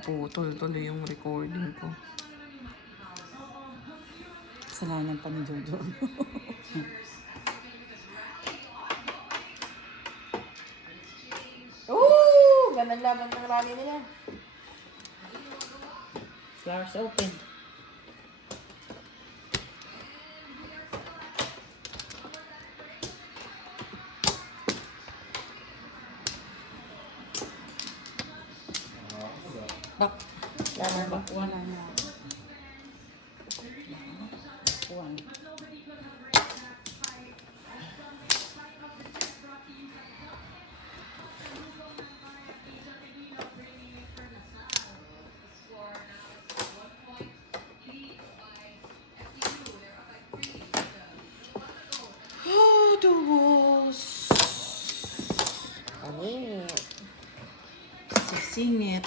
naputol tuloy yung recording ko. Kasalanan pa ni Jojo. Ganang laban ng rally nila. Flowers open. Back. Laban ba? Back one na. One. Oh, the walls. Ano eh. Sisingit.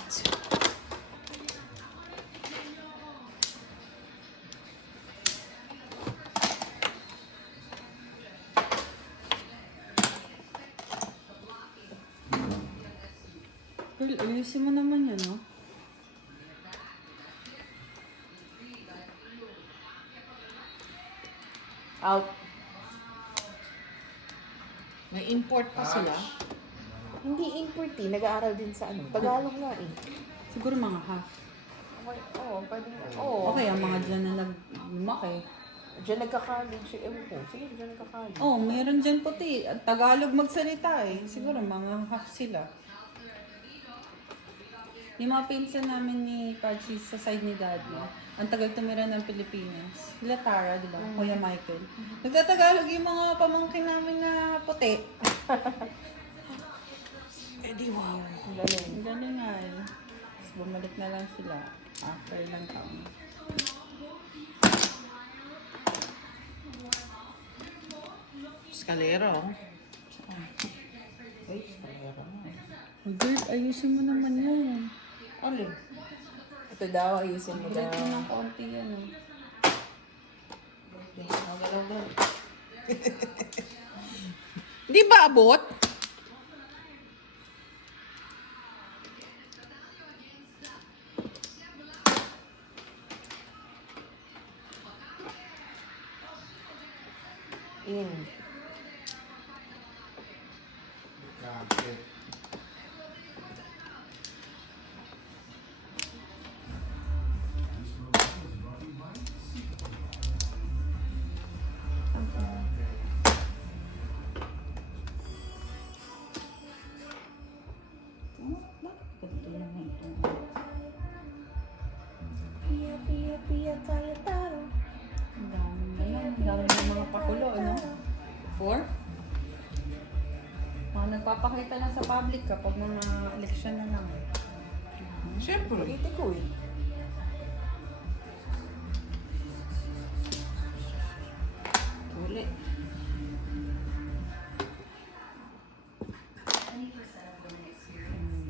Girl, ayusin mo naman yan, no? Out. May import pa sila. Hindi import eh. Nag-aaral din sa ano. Tagalog nga eh. Siguro mga half. Okay, pwede. Oo. Okay, ang mga dyan na lumaki. Diyan nagka-college. Ewan ko. Siguro diyan nagka-college. Oh, meron dyan puti. Tagalog magsalita eh. Siguro mga half sila. Yung mga pinsan namin ni Pachi sa side ni Daddy, ang tagal tumira ng Pilipinas. Sila Tara, di ba? Kuya Michael. Nagtatagalog yung mga pamangkin namin na puti. Eh di wow. Ang galing. Ang galing nga eh. Tapos bumalik na lang sila after ilang taon. Escalero. Uy, kamera nga. Girl, ayusin mo naman yun. Alin? Ito daw, ayusin mo daw. Bilat mo ng konti yan eh. Magalaw daw. Di ba abot? In. Ganito naman ito. Pia, pia, pia, kaya taro. Ang dami ng mga pakulo, ano? 4? Mga nagpapakita lang sa public kapag mga eleksyon na lang. Siyempre. Pagiti ko eh. Uli.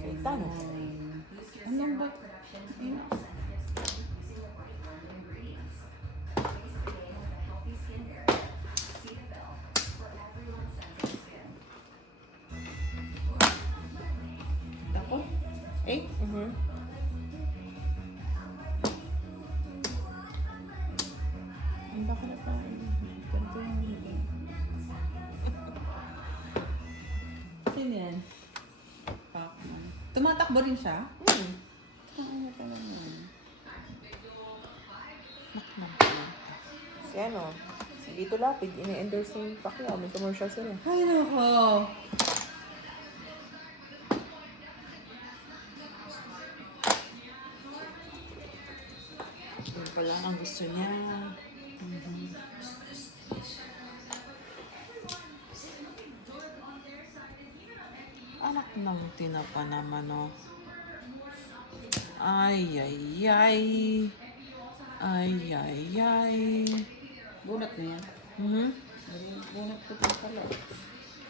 Kay Tano. Anong ba? Ako? Eh? Ang baka na pa. Ganito yung... Sino yan? Pacman. Tumatakbo rin siya? Ano pala yun? Si ano, si Lito Lapid, ini-endorse yung Pacquiao. May commercial sila. Ay, nako! Yun pala ang gusto niya. Anak ng tinapa naman, oh. Ay, ay, ay. Ay, ay, ay. Bunot na yan. Mhm. Bunot ko din pala.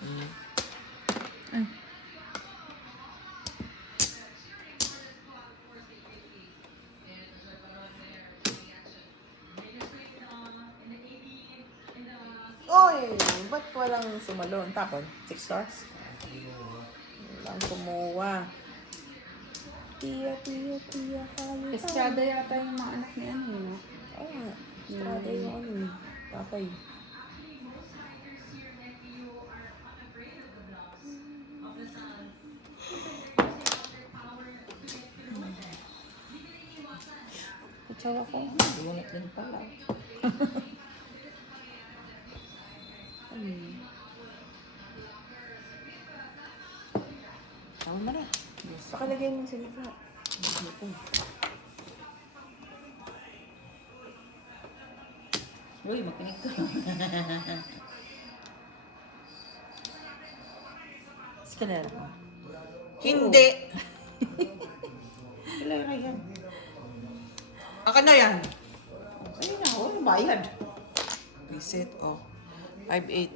Mm. Ay. Oy! Ba't walang sumalon? Tapon? 6 stars? Walang kumuha. Tiya, kayo. Estrada yata yung mga anak ni ano, no? Oo nga. Estrada yung ano eh. Tatay. Kutsawa ko. Bunot din pala. Tama mo na. Yes. Pakalagay mo sa gitna. Uy, makinig ka. Skalera mo. Hindi! Skalera yan. Akan na yan. Ayun na, oh, bayad. Reset, oh. 5-8.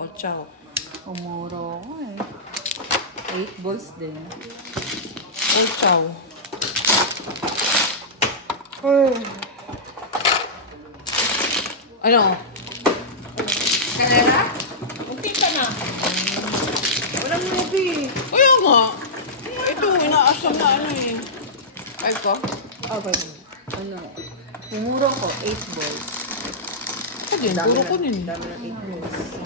Oh, chow. Umuro ko eh. 8 balls din. Oh, chow. Ano? Kalera? Okay ka na. Walang movie. Kaya nga. Ito, inaasam na ano eh. Ay ko? Okay. Ano? Umuro ko, 8 balls. Ito din, puro ko din. Dami ng 8 balls.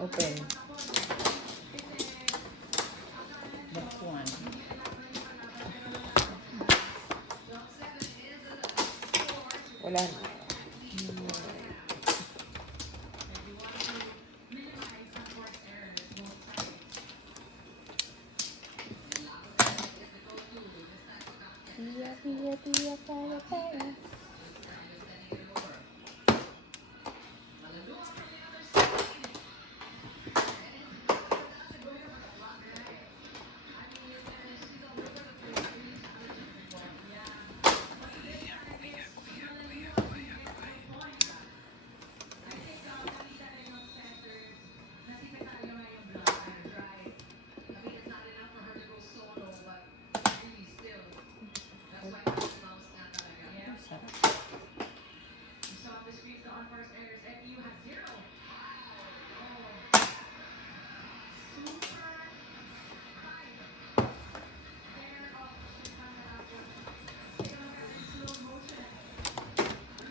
Open. Bakwan. Wala na. Tiya, kaya.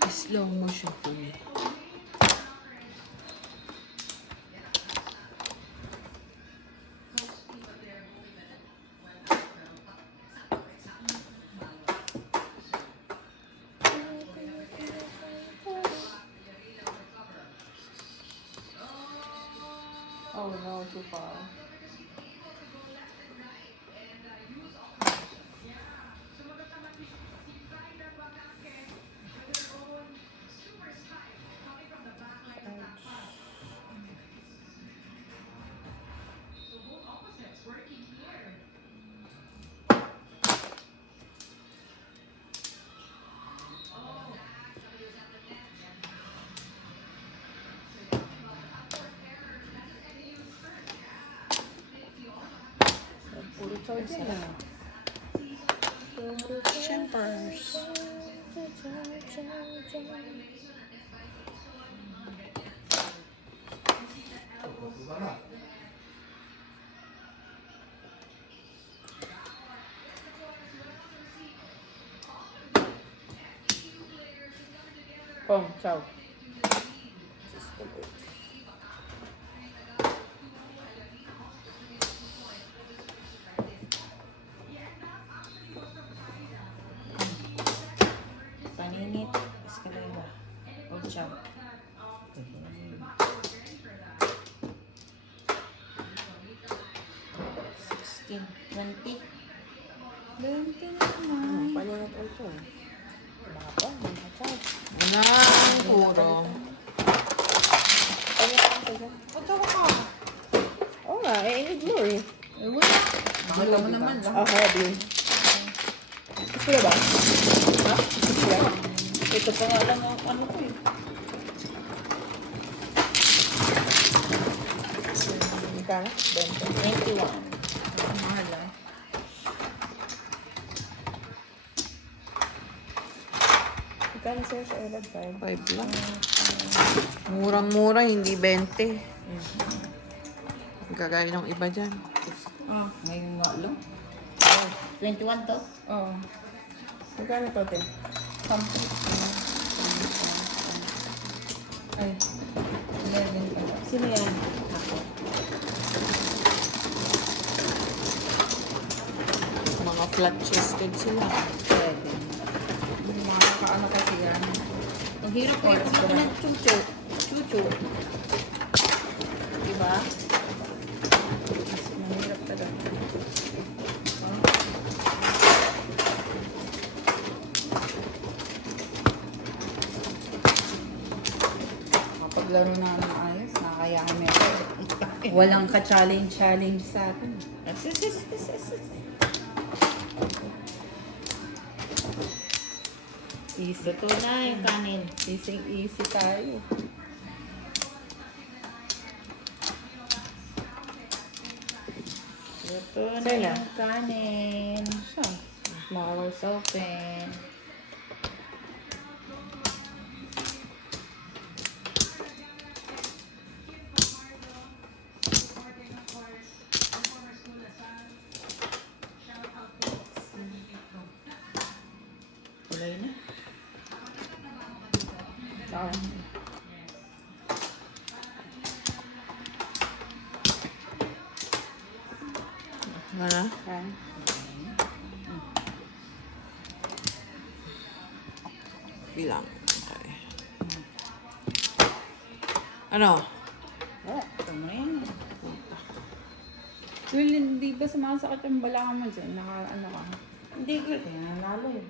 Slow motion for me. Oh no, too far. Puro charge na. Champers. Pong, chow. 16, 20. 20 na naman. Palingat ito. Nakaka-charge. Wala, puro. Palingat lang sa dyan. Patawa ka. Oo nga, I need more eh. Eh, wala. Bakit mo naman lang. Ah, heavy. Gusto ko na ba? Ha? Gusto ko na? Ito pa nga lang ang ano ko eh. Magkano? 20. 21. Ang mahal ah. Magkano sa'yo sa Elad 5? 5 lang. Murang-mura, hindi 20. Gagaya ng iba dyan. Ah, ngayon nga lang. 21 to? Oo. Magkano to, te? Complete. Ay. 11 pa. Sino yan? Mga flat-chested sila. 11. Yung mga kaano kasi yan. Ang hirap ko yung pumunta ng chuchu. Chuchu. Diba? Mas mahirap talaga. Mapaglaro na ng ayos, nakakayahan mo ito. Walang ka-challenge sa atin. Easy Ito na yung kanin. Easy tayo. Ito na Sa'yo na? yung kanin. Siya. Flowers open. Kulay na. Oo. Ano? Ah. Bilang. Okay. Ano? Oh, ito mo yan. Well, hindi ba sumasakit ang balakang mo dyan? Ano ka? Hindi ko. Kaya nanalo eh.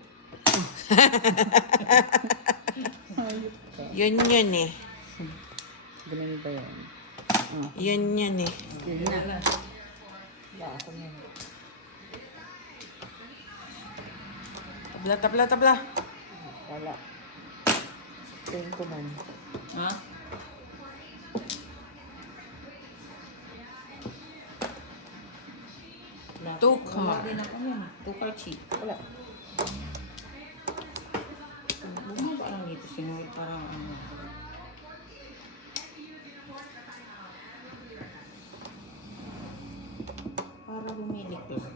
Hayop ka. Yun eh. Ganun ba yan? Oh, Yun eh. yun na. Baka yan. Tabla. Wala. Tingin ko man. Ha? Tukar. Lagi na kami na. Tukar cheap. Wala. Bumaba lang dito sinunod parang ano. Para bumilik lang.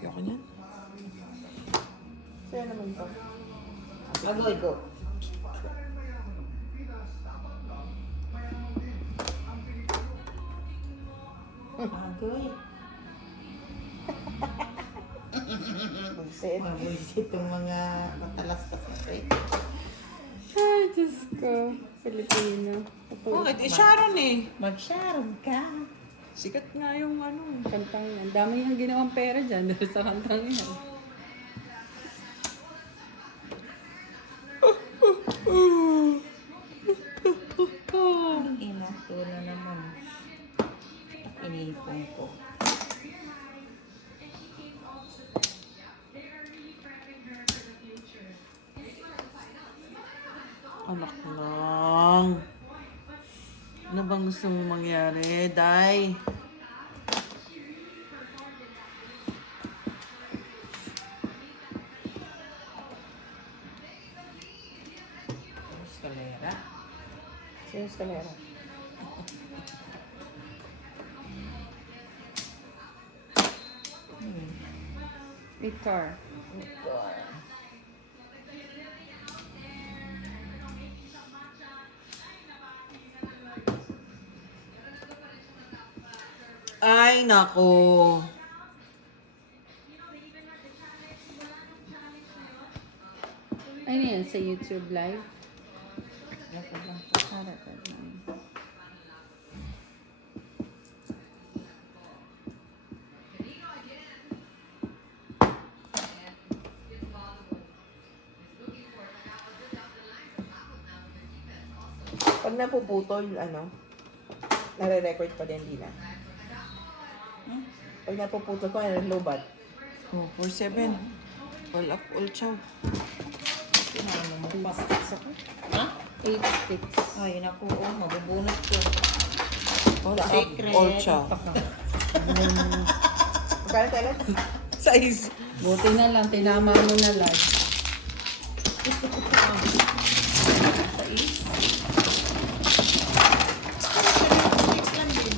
Ayoko niyan. Sa'yo naman to. Agoy ko. Agoy. Bullshit. Mabuisit itong mga matalastas na kayo. Ay, Diyos ko. Pilipino. Bakit? Sharon eh. Mag-sharon ka. Sikat nga yung ano. Kantang yan. Dami niyang ginawang pera dyan dahil sa kantang yan. Ina, tuna naman. Inipon ko. Anak lang. Ano bang gusto mong mangyari, Day? Escalera. Sino sa kamera? Victor. Ay, nako. Ano yan? Sa YouTube live? Record lang. Record lang. Pag napuputol, nare-record pa din, di na. Pag napuputol ko, lobat. Oh, 4-7. All up, all chow. Ha? 8 sticks. Ay, naku, mabubunot ko. All up, Secret. all chow. Magkano tayo? Size. Buti na lang, tinama mo na lang. Six lang din.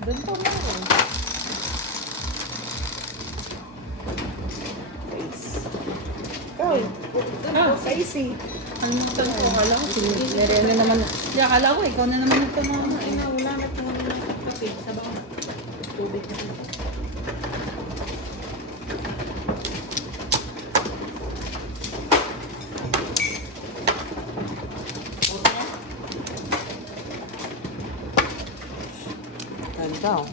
Doon pa meron. Size. Ikaw, size eh. Ano ko, akala ko, sinilere na naman. Hindi, akala ko, ikaw na naman yung tumama. Ay, na, wala na ito ng kape. Sabaw na. Tubig na. Okay na? Ganda. Oh.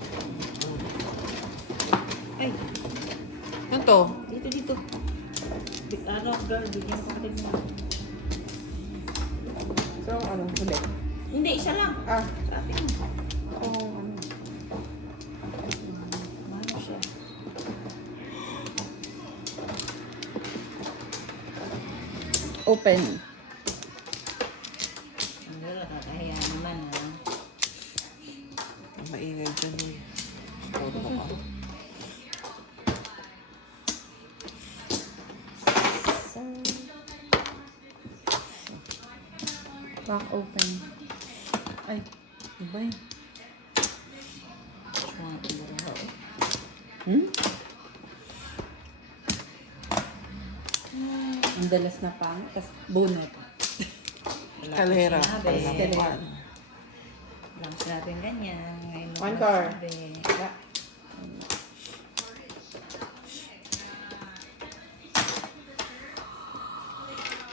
Ay, Ano to? dito. Ano, girl, bigyan ko kapatid mo. So, huli? Hindi, isa lang. Ah, Sa akin. oh, Ano siya? Open. Ang girl, nakakahiya naman ha. Ang maingay dyan eh. Puro ka pa. Back open. Ay, iba yun. Ang dalas na pang, tapos bunot. Kalera. Sinabi. Kalera. Lang natin ganyan. Ngayon mo One lang car. sabi.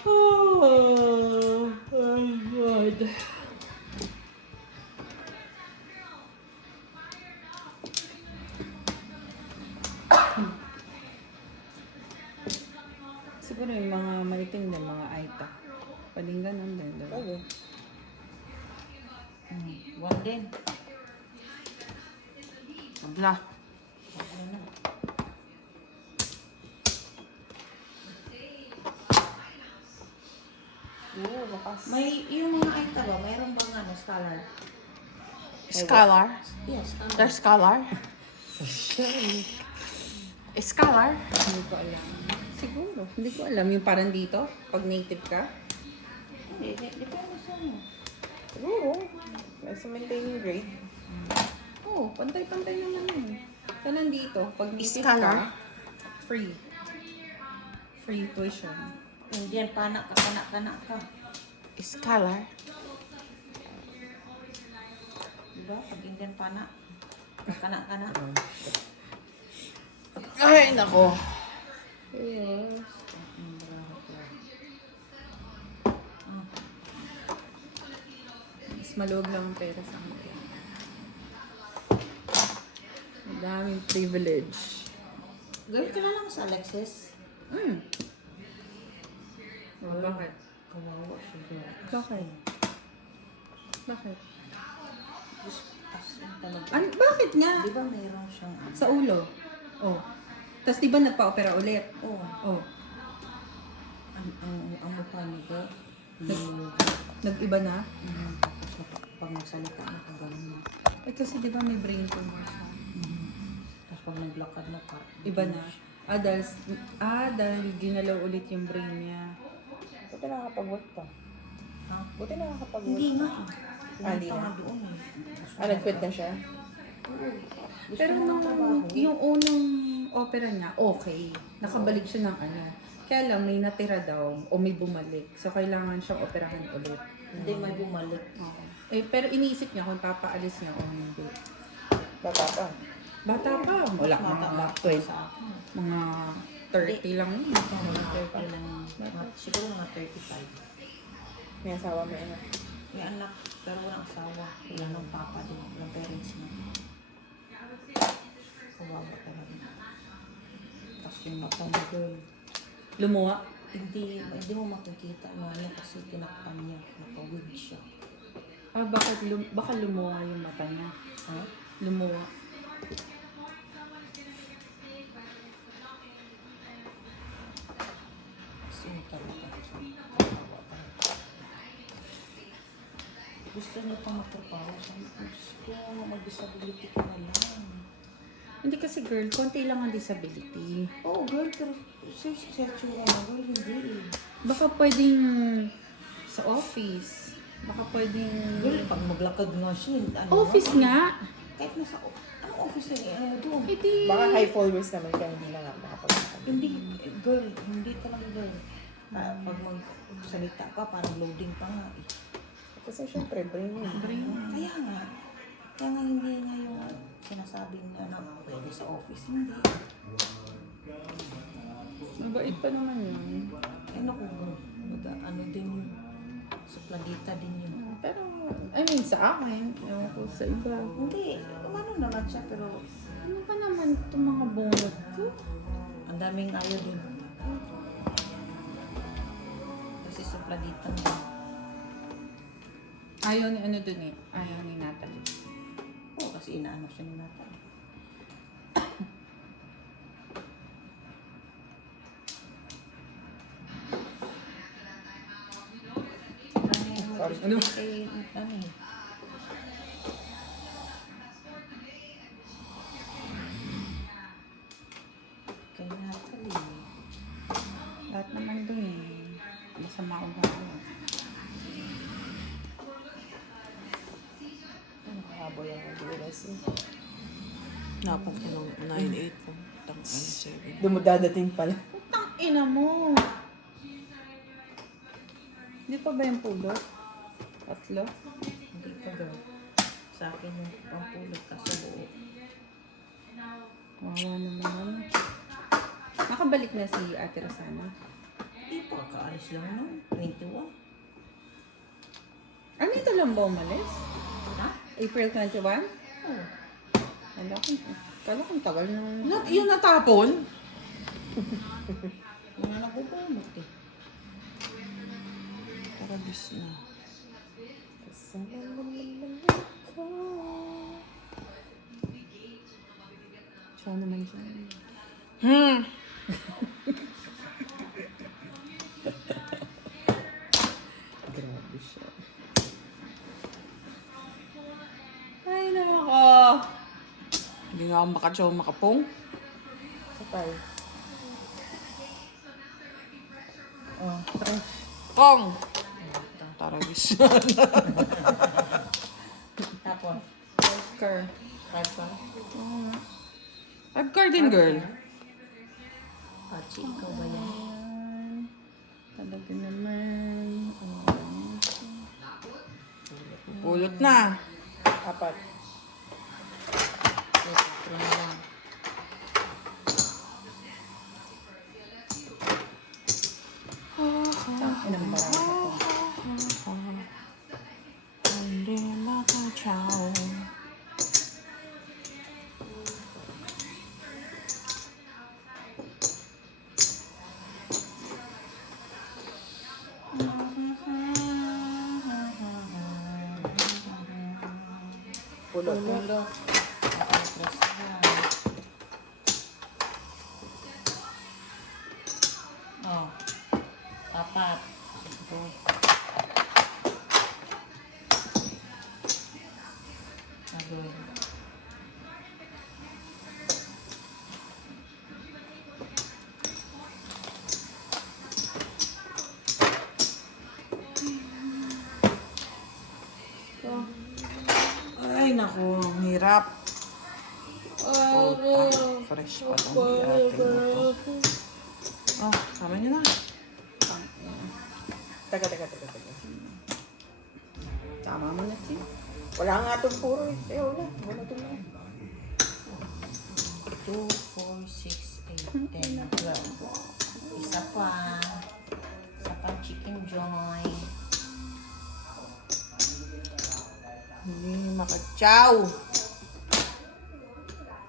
Oh, God. Siguro yung mga maliting din, mga aita. Pwedeng ganun din, diba? okay. One din. Wala. Ano na. Oo, bakas. May, yung mga ay ba, mayroon bang scholar? Scholar. Yes, scholar. There's scholar. Scholar. Hindi ko alam. Siguro. Hindi ko alam. Yung parang dito, pag native ka. Hindi, depende sa ano. Siguro. Nasa maintaining grade. Oo, pantay-pantay naman yun. So, nandito, pag native Scholar. ka, free. Free tuition. Indian, panak ka. Scholar. Diba? Pag Indian panak, kanak. Ay, nako. Yes. Mas maluwag lang ang pera sa akin. Ang daming privilege. Gawin ka na lang sa Alexis. Bakit? Kawawa siya. girl. Bakit? Bakit? Diyos, as in talaga. Bakit nga? Di ba mayroon siyang ano? Sa ulo. Oh. Tapos di ba nagpa-opera ulit? Oo. Oh. Ang mukha niya, girl. Nag-iba na? Tapos pag nagsalita na kagano'n na. Eh kasi di ba may brain tumor siya? Tapos pag naglakad na ka. Iba na. Dahil ginalaw ulit yung brain niya. Buti nakakapag-work pa. Ha? Buti nakakapag-work. Hindi nga eh. Hindi Pumunta na. nga doon eh. Nag-quit na siya? Gusto Pero niya nung magtrabaho. yung unang opera niya, okay. Nakabalik siya ng ano. Kaya lang may natira daw o may bumalik. So kailangan siyang operahan ulit. Hindi may bumalik. Eh, pero iniisip niya kung papaalis niya o hindi. Bata pa. Bata pa. Wala Matanda mga pa 12. sa akin. Mga 30 lang yun. Mga 30 lang. Siguro mga 35. May asawa, may anak. May anak, pero walang asawa. Wala ng papa din. Walang parents niya. Kawawa talaga. Tapos yung mata mo, girl. Lumuwa. hindi mo makikita no, ano kasi tinakpan niya. Nakawig siya. Baka lumuwa yung mata niya. Ha? Lumuwa. Sino talaga? Gusto niya pa magtrabaho. Sabi ko, Diyos ko, mag-disability ka na lang. Hindi kasi girl, konti lang ang disability. Oo, girl, pero sa tsura na, girl, hindi. Baka pwedeng sa office. Baka pwedeng... Girl, pag maglakad nga siya, ano Office nga. Kahit nasa, anong office na ano mo doon? Hindi. Baka high followers naman kaya hindi na nga makapagsabi. Hindi, girl, hindi talaga girl. Pag magsalita ka, parang loading pa nga eh. Kasi syempre, brain yun. Kaya nga hindi nga yung sinasabing ano, pwede sa office, hindi. Mabait pa naman yun. Ano kung ano din yun, supladita din yun. Pero, sa akin, ewan ko sa iba. Hindi, umano naman siya, pero Ano ba naman itong mga bunot ko? ang daming ayaw din. Kasi supladita mo. Ayaw ni ano dun eh. Ayaw ni Natalie. Oo, kasi inaano siya ni Nata. Sorry. Ano? Eh, ano eh. Kay Natalie. Lahat naman dun eh. Masama ugali. Habol lang ang DLS. Napang ko ng 9-8 po. Tang 7. Dumudadating pala. Putang ina mo! Hindi pa ba yung pulot? Tatlo? Hindi pa girl. Sa akin yung pampulot ka sa buo. Wawa naman. Nakabalik na si Ate Rosana. Eh, pagkaalis lang nun. 21. Ano ito lang ba umalis? Ha? April 21? Oo. Kala kong tagal na. Yun natapon? Yung na nagbubunot eh. Parabis na. Kasama naman ako. Siya naman siya. Grabe siya. Ay, nako. Hindi nga ako makatsaw makapong. Sapay. Oh, fresh. Kong! Parabis na. Tapos, Oscar. fresh pa. Oo nga. I've garden girl. Pachi, ikaw ba yan? Ayan. Talaga naman. Pulot na. 4. Ito na lang. Inang barang ako. Hindi makatsaw. Pulot. Pulot. Fresh yan. Oh. 4. Good. Good. Ay, naku. Ang hirap. Oh, fresh pa lang. Di akin na to. Oh, tama nyo na. Taga. Tama mo na, Chi. Wala nga itong puro eh. Wala. Wala itong na. 2, 4, 6, 8, 10, 12. Isa pa. Isa pa chicken joy. Hindi makatsaw.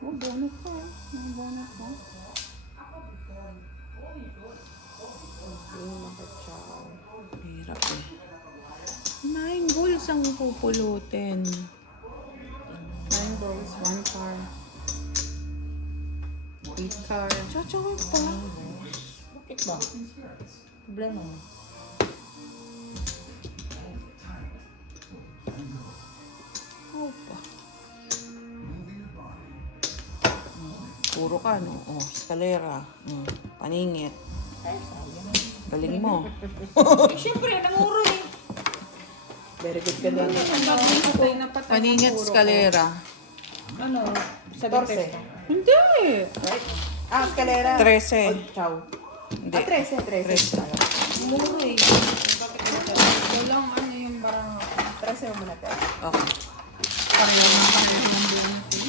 Oh, bonus ko. Ang bonus ko. siyang pupulutin. 9 balls, 1 car. 8 car. Tsaka pa. Bakit ba? Problema mo. Opa. Puro ka, no? Oh, eskalera. Paningit. Ay, sayang. Galing mo. Eh, syempre, nanguro eh. Very good ka doon. Ang gagawin ko tayo na patay. Paningit, eskalera. Ano? Sa 14. detesto. Hindi! Right? Ah, eskalera. 13. Oh, chow. Hindi. Ah, 13. 13. Muro eh. Bakit ito? Walang ano yung parang 13 mo muna tayo. Okay. pareho na pareho ng buong team.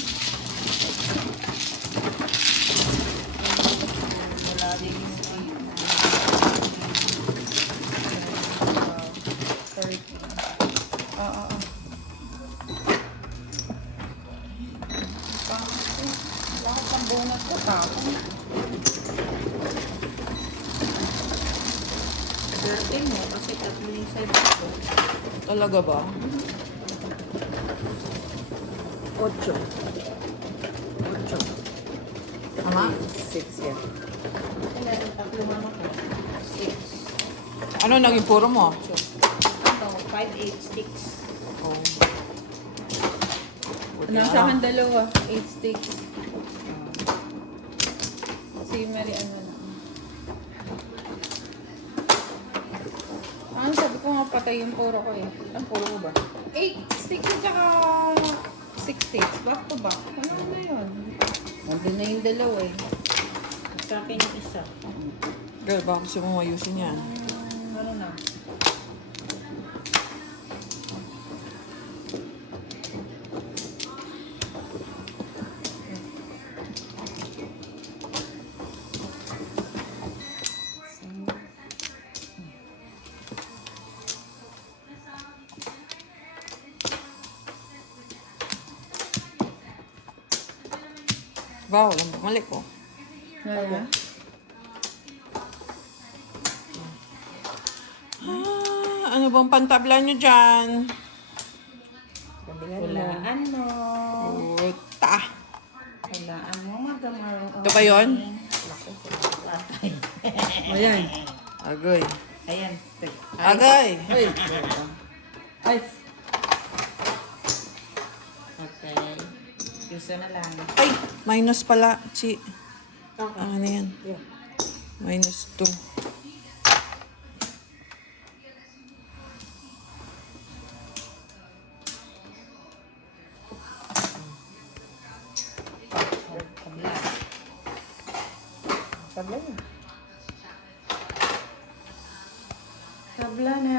Wala din yung 13. Oo. Lahat ng bonus ko tapos. 13 mo kasi tatlo yung side ko. Talaga ba? 8. 8. Tama? 6 yan. Kasi meron tatlo man ako. 6. Ano naging puro mo? Ito, 5, 8 sticks. Oh. Buti na Nasa akin lang. dalawa, 8 sticks. Si Mary ano na. Ano sabi ko nga patay yung puro ko eh. Ang puro mo ba? 8 sticks at saka 6 sticks. Back to back. Ano na yun? Nandun na yung dalawa eh. Sa akin yung isa. Girl, baka gusto mo ayusin yan. Ano na? Ba, walang bumalik ko. Wala. Ano bang pantabla nyo dyan? Galingan Wala mo. ano. Puta. Wala ano. Magamaro. Ito ba yun? Latay. Ayan. Agoy. Ayan. Agay. Ay. Ay. Okay. Gusto na lang. Ay, minus pala. Chi. Okay. Ano yan? Yeah. Minus 2. Kabila. Tabla niya. Tabla na.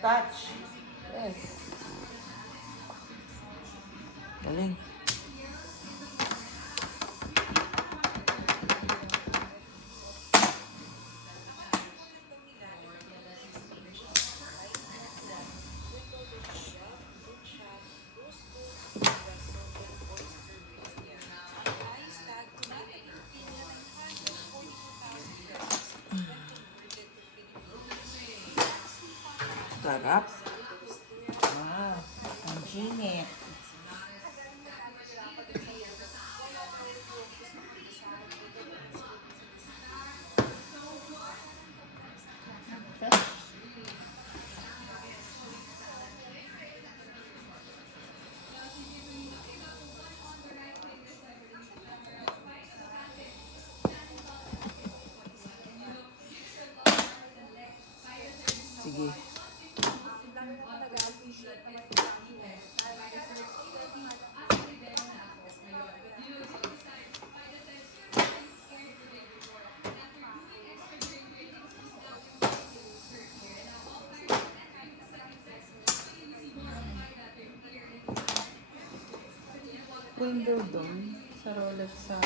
Touch. Yes. Galing. Sarap. Wow. Ang ginit. Sige. Wimbledon sa Rolex sa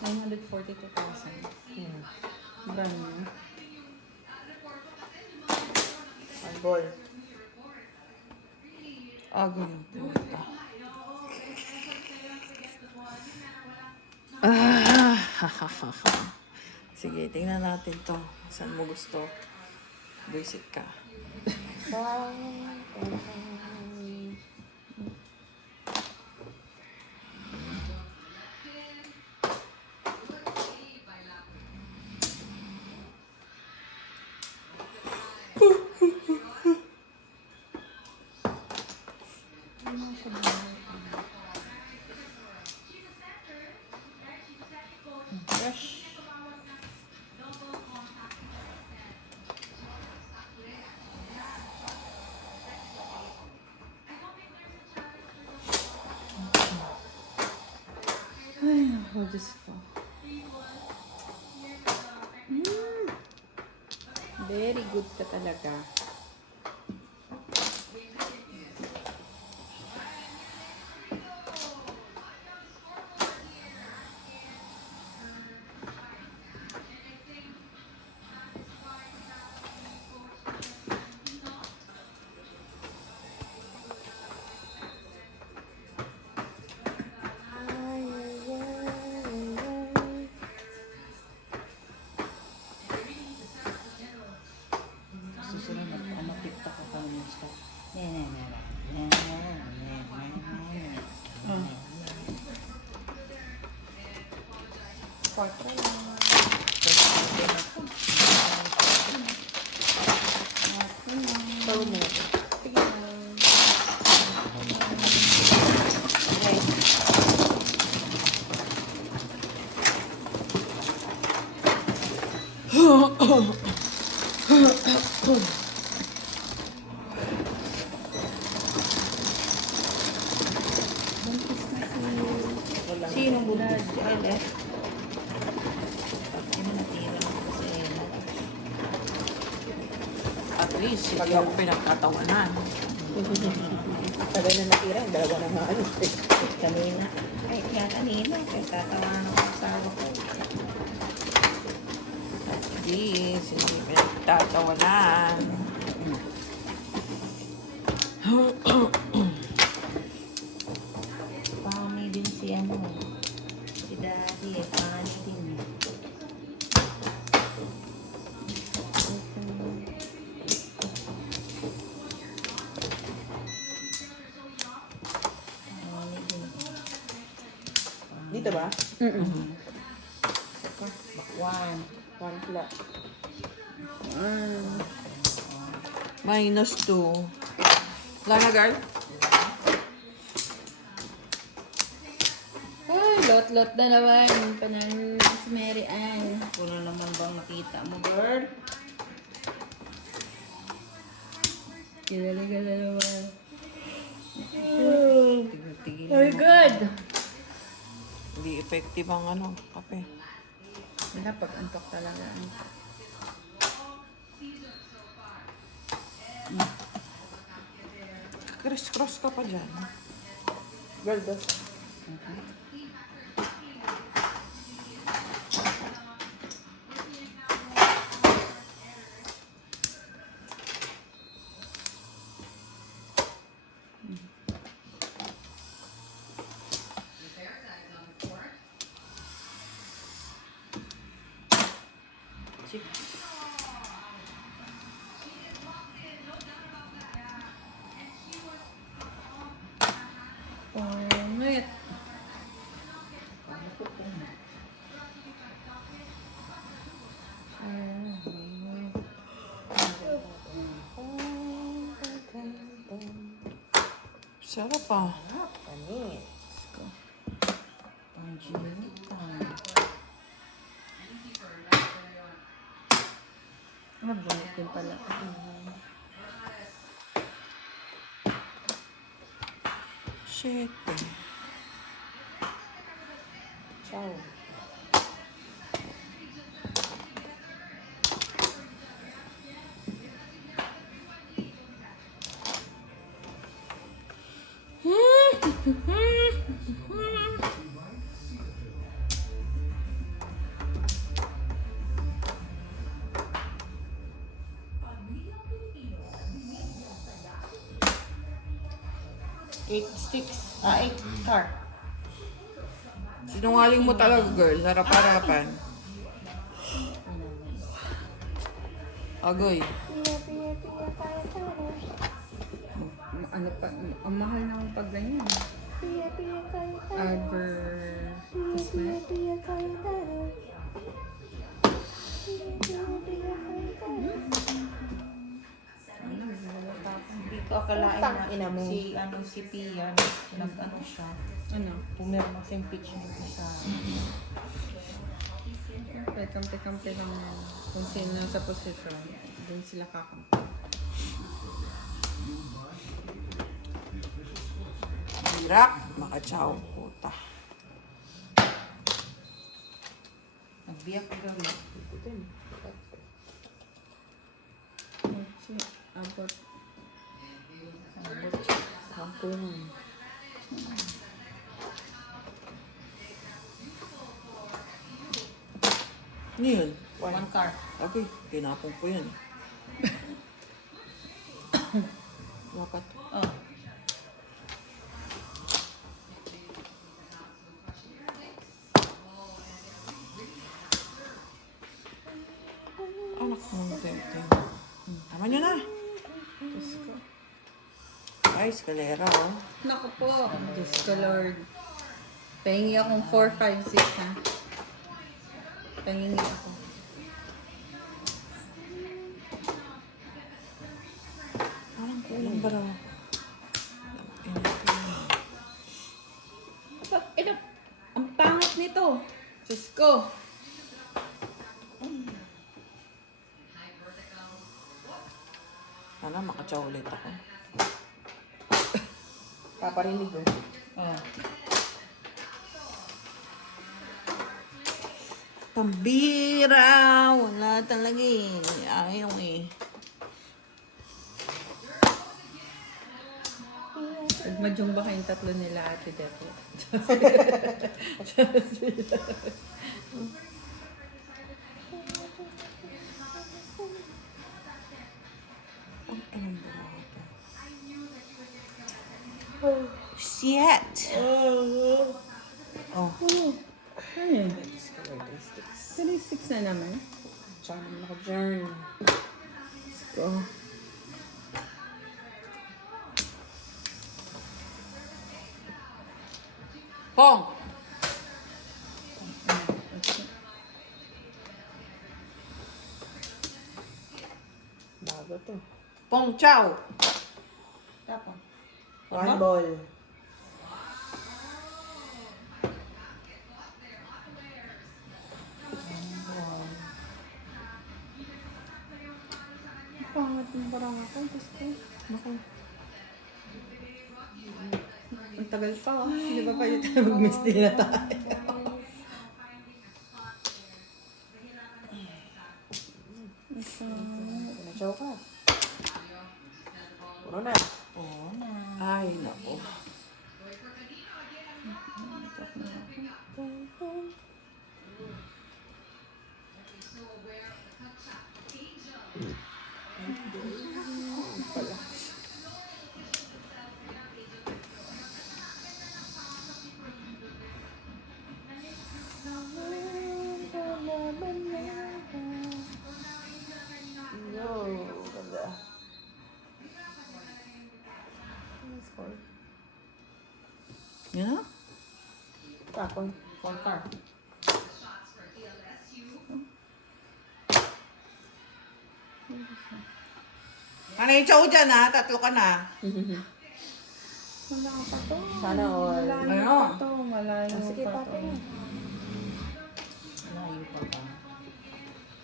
942,000. Brand new. Ang ball. Agoy yung puta. Sige, tingnan natin to. Saan mo gusto? Visit ka. Brush. Ay, naku, Diyos ko. Very good ka talaga. Susunod ako, mag-tiktok ako ng gusto. Kwarto lang. Tawag mo. Sige lang. Sino buntis? Si Ella. Sino natira ko si Ella? At least, hindi ako pinagkatawanan. Tagal na natira, yung dalawa na mga ano. Kanina. Ay, kaya kanina. Kaya tatawanan ako sa asawa ko. At least, hindi pinagtatawanan. Funny din si ano. Si Daddy eh. Funny din. Funny din. Dito ba? Bakwan. One flat. -2. Wala na, girl? Ay, lot-lot na naman. Panang si Mary Ann. Puno naman bang nakita mo, girl? Kilala ka na naman. Tigil-tigil. Oh my God! Hindi effective ang ano, kape. Wala, pag-antok talaga. Criss-cross ka pa dyan. Girl, dos. Pangit. Sarap ah. Panis. Pang-ginitan. Mabunit din pala. Shit eh. Ciao. Eight sticks. 8 car. Sinungaling mo talaga, girl. Harap-harapan. Agoy. Ano pa, ang mahal ng pag ganyan. Advertisement. Hindi ko akalain Tang ina na mo. si Pia, nag-ano siya, Ano? pumirma sa impeachment niya sa... Siyempre, kampi-kampi lang yan. Kung sino nasa posisyon, doon sila kakampi. Hirak. Makachaw. Puta. Nagbiyak ko gawin. Abot. Kampo yun. Ano yun? One car. Okay, tinapong ko yan. Wapat. Oh. Anak ng tete. Tama nyo na. Ay, eskalera, oh. Naku po. Diyos ko, Lord. Pahingi akong 4, 5, 6, ha? Pahingi ako. Parang kulang ba raw? Ang pangit nito. Diyos ko. Sana makachaw ulit ako. Paparinig oh. Oh. Pambira! Wala talaga eh. Ayaw eh. Nagmadyong ba kayong tatlo nila, Ate Depo? Anong ba ito? Shit! Oh. Ano yun? 36 na naman. Tsaka naka-journey. Oh. Pong! Bago to. Pong chow! Tapos. One ball. Pangat ng barang ako. Diyos ko. Naku. Ang tagal pa, oh. Hindi ba pwede tayo mag-miss din na tayo? Pinachaw ka. Puro na. Oo na. Ay, naku. Yo, ganda. Score. Yan na? Tapon. Four car. Ano yung chow dyan ha? Tatlo ka na. Wala pa to. Sana all. Malayo Ano? pa to. Malayo Sige, pa to. tapon na. Layo pa ba?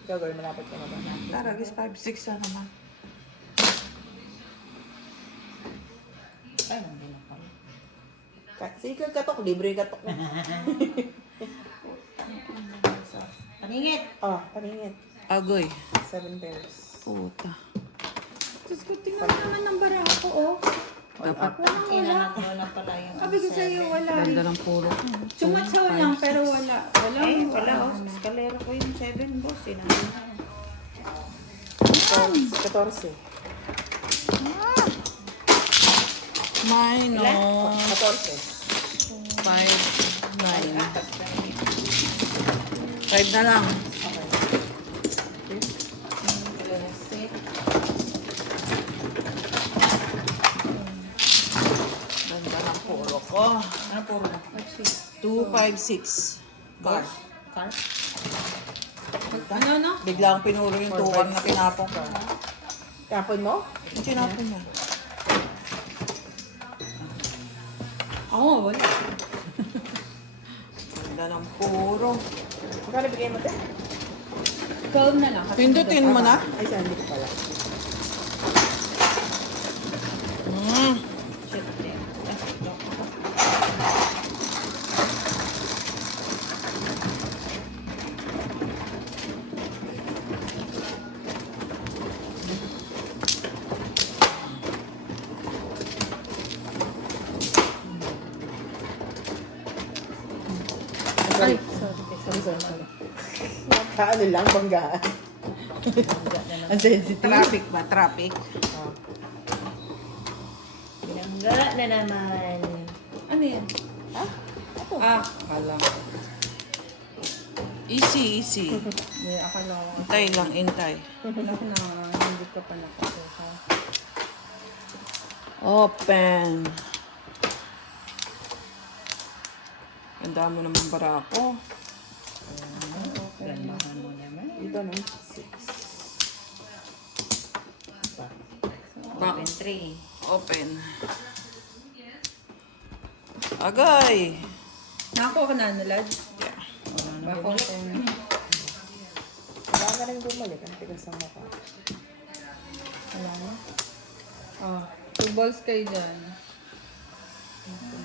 Ikaw girl, malapit ka na ba? Taragis 5-6 na naman. Ay, hindi na pala. Sige, katok. Libre katok na. Paningit! Oh, paningit. Agoy. 7 pairs. Puta. Diyos ko, tingnan mo naman ng bara ko, oh. Dapat Ina na pala yung... Sabi ko sa'yo, wala. ganda ng puro. Chumatsaw lang, pero wala. Wala. Eh, wala oh. Eskalera ko yung 7, boss. Eh, 14. Mine, no. 14. 5, 9. Atas ka rin. 5 na lang. Okay. Closet. Ganda ng puro ko. Ano puro na? 2, 5, 6. Car. Car? Ano? Bigla akong pinuro yung 2 car na tinapon ko. Tapon mo? Yung tinapon niya. Ako, wala. Ganda ng puro. Magkano bigay mo ito? 12 na lang. Pindutin mo na. Ay, sandi ko pala. Siyempre. Ay, sorry. Ano lang, banggaan. Ang sensitive. Traffic ba? Traffic. Binangga na naman. Ano yan? Ito. Akala ko. Easy, easy. Hindi, akala ko. Intay lang, intay. Naku na, hindi ka pa nakakuha. Open. Ang dami naman barako. Gandahan mo naman. Dito, no? 6. Open 3. Open. Agay. Nakakuha ka na, Nalad? Yeah. Bakit? Wala ka rin bumalik. Ang tigas ng mukha. Wala na? 2 balls kayo dyan.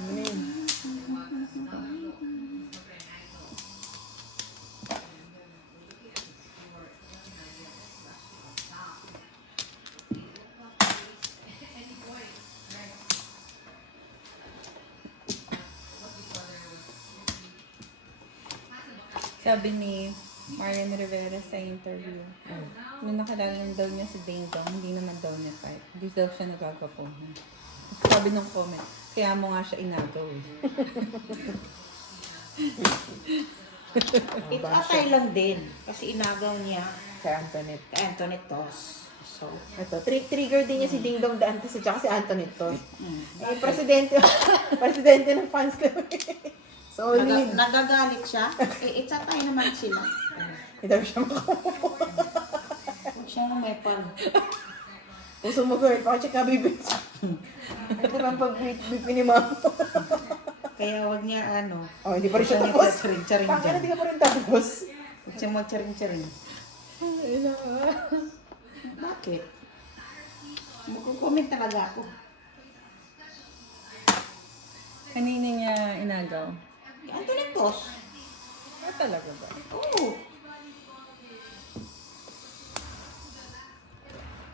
Ano yun? Sabi ni Marian Rivera sa interview, nung nakilala lang daw niya si Ding Dong, hindi naman daw niya type. Hindi daw siya nagkakapunan. Sabi nung comment, kaya mo nga siya inagaw eh. It's atay lang din. Kasi inagaw niya Kay Antoinette. kay Antoinette Tos. So, Ito, trigger din niya si Ding Dong Dantes at saka si Antoinette to. Eh, presidente ng fans club. Solid. nagagalit siya. It's atay naman sila. Hindi daw siya makakuha. Huwag siya na may pan. Puso mo girl, pakcheck ka bibig. Ito lang pag-bip ni mama. Kaya wag niya ano. Oh, hindi pa rin siya tapos. Charing-charing Pakala, dyan. hindi ka pa rin tapos. Huwag siya mo charing-charing. Bakit? Magkukomment talaga ako. Kanina niya inagaw. Kay Antoinette Tos. Talaga ba? Oo.